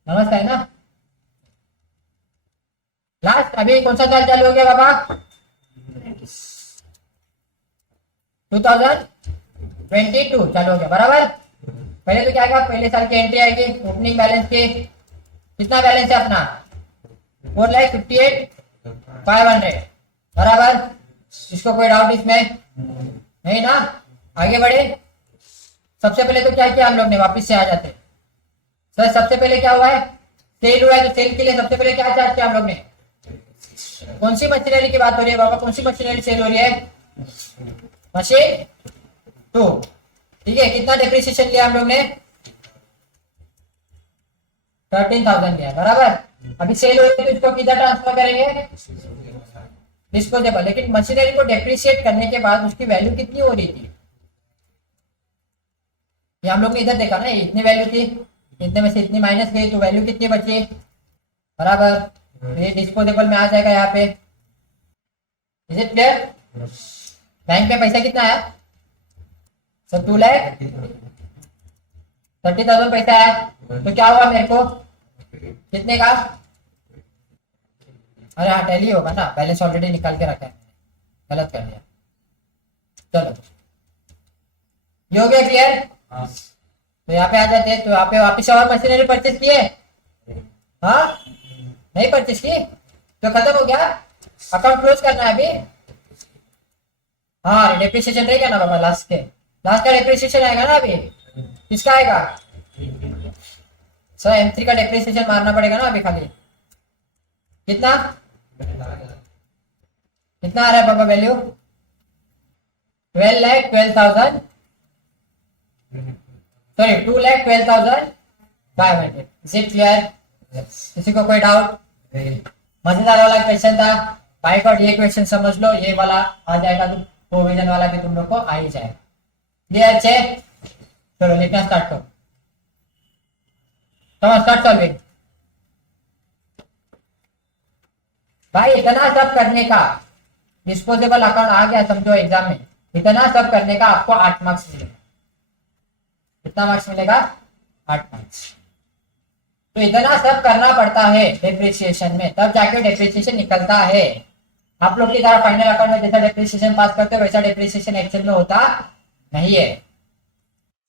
नमस्ते है ना? लास्ट अभी कौन सा साल चालू हो गया बाबा? 2022 चालू हो गया, बराबर। पहले तो क्या आएगा? पहले साल की एंट्री आएगी, ओपनिंग बैलेंस की। कितना बैलेंस है अपना? 4,58,500, बराबर। इसको कोई डाउट इसमें नहीं ना? आगे बढ़े। सबसे पहले तो क्या किया हम लोग ने? वापिस से आ जाते सर। सबसे पहले क्या हुआ है? सेल हुआ है, तो सेल के लिए सबसे पहले क्या चार्ज किया हम लोग ने? कौन सी मशीनरी की बात हो रही है बाबा? कौन सी मशीनरी सेल हो रही है? मशीन 2। ठीक है, कितना डिप्रिसिएशन लिया हम लोग ने? 13,000 लिया, बराबर। अभी सेल हो रही है तो इसको किधर ट्रांसफर करेंगे? डिस्पोजेबल। लेकिन मशीनरी को डेप्रिशिएट करने के बाद उसकी वैल्यू कितनी हो रही थी? ये हम लोग ने इधर देखा ना, इतनी वैल्यू थी, इतने में से इतनी माइनस गई, तो वैल्यू कितनी बची? बराबर। ये डिस्पोजेबल में आ जाएगा यहाँ पे। Is it clear? बैंक में पैसा कितना है सर? 2,30,000 पैसा है। तो क्या हुआ मेरे को? कितने का? अरे हाँ टैली होगा ना, बैलेंस ऑलरेडी निकाल के रखा है, गलत कर दिया। चलो ये हो गया क्लियर? तो यहाँ पे आ जाते हैं। तो यहाँ पे वापिस और मशीनरी परचेस किए? हाँ नहीं परचेस की तो खत्म हो गया, अकाउंट क्लोज करना है अभी। हाँ डेप्रिसिएशन रहेगा ना बाबा, लास्ट का डेप्रिसिएशन आएगा ना अभी। किसका आएगा सर? M3 का डेप्रिसिएशन मारना पड़ेगा ना अभी खाली। कितना कितना आ रहा है बाबा value? 12,12,000, sorry 2,12,500। Is it clear? किसी को कोई डाउट? मजेदार वाला क्वेश्चन था भाई गॉड। ये क्वेश्चन समझ लो, ये वाला आ जाएगा तो प्रोविजन वाला भी तुम लोग को आ ही जाएगा। क्लियर छे? चलो लिखना स्टार्ट करो। तो स्टार्ट सॉल्विंग। भाई इतना सब करने का, डिस्पोजेबल अकाउंट आ गया समझो एग्जाम में, इतना सब करने का आपको 8 मार्क्स मिलेगा। कितना मार्क्स मिलेगा? 8 मार्क्स। तो इतना सब करना पड़ता है डेप्रिसिएशन में, तब जाके डेप्रिसिएशन निकलता है। आप लोग की तरह फाइनल अकाउंट में जैसा डेप्रिसिएशन पास करते हो वैसा डेप्रिसिएशन एक्सेल में होता नहीं है।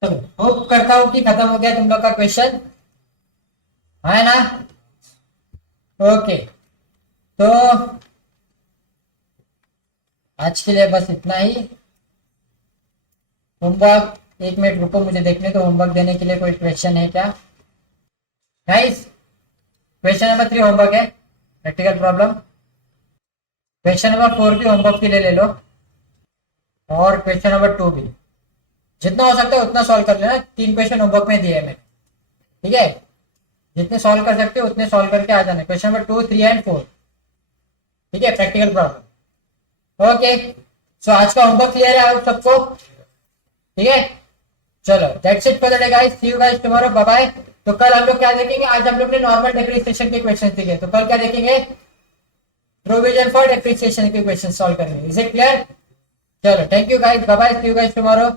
तो होप करता हूं कि खत्म हो गया तुम लोग का क्वेश्चन, है ना? ओके तो आज के लिए बस इतना ही। होमवर्क, 1 मिनट रुको मुझे देखने तो होमवर्क देने के लिए कोई क्वेश्चन है क्या? गाइस क्वेश्चन नंबर 3 होमवर्क है, प्रैक्टिकल प्रॉब्लम। क्वेश्चन नंबर 4 भी होमवर्क के लिए ले लो, और क्वेश्चन नंबर 2 भी। जितना हो सकता है उतना सॉल्व कर लेना। 3 क्वेश्चन होमवर्क में दिए हैं मैंने, ठीक है? जितने सॉल्व कर सकते हो उतने सॉल्व करके आ जाना। क्वेश्चन नंबर 2, 3 एंड 4, ठीक है? Practical problem. ओके सो आज का होमवर्क क्लियर है आप सबको? ठीक है चलो, that's it for the day guys, see you guys tomorrow, bye bye. तो कल हम लोग क्या देखेंगे? आज हम लोग ने नॉर्मल डेप्रिसिएशन के क्वेश्चन देखे, तो कल क्या देखेंगे? प्रोविजन फॉर डेप्रिसिएशन के क्वेश्चन सॉल्व करेंगे। Is it clear? चलो thank you guys, bye bye, see you guys tomorrow.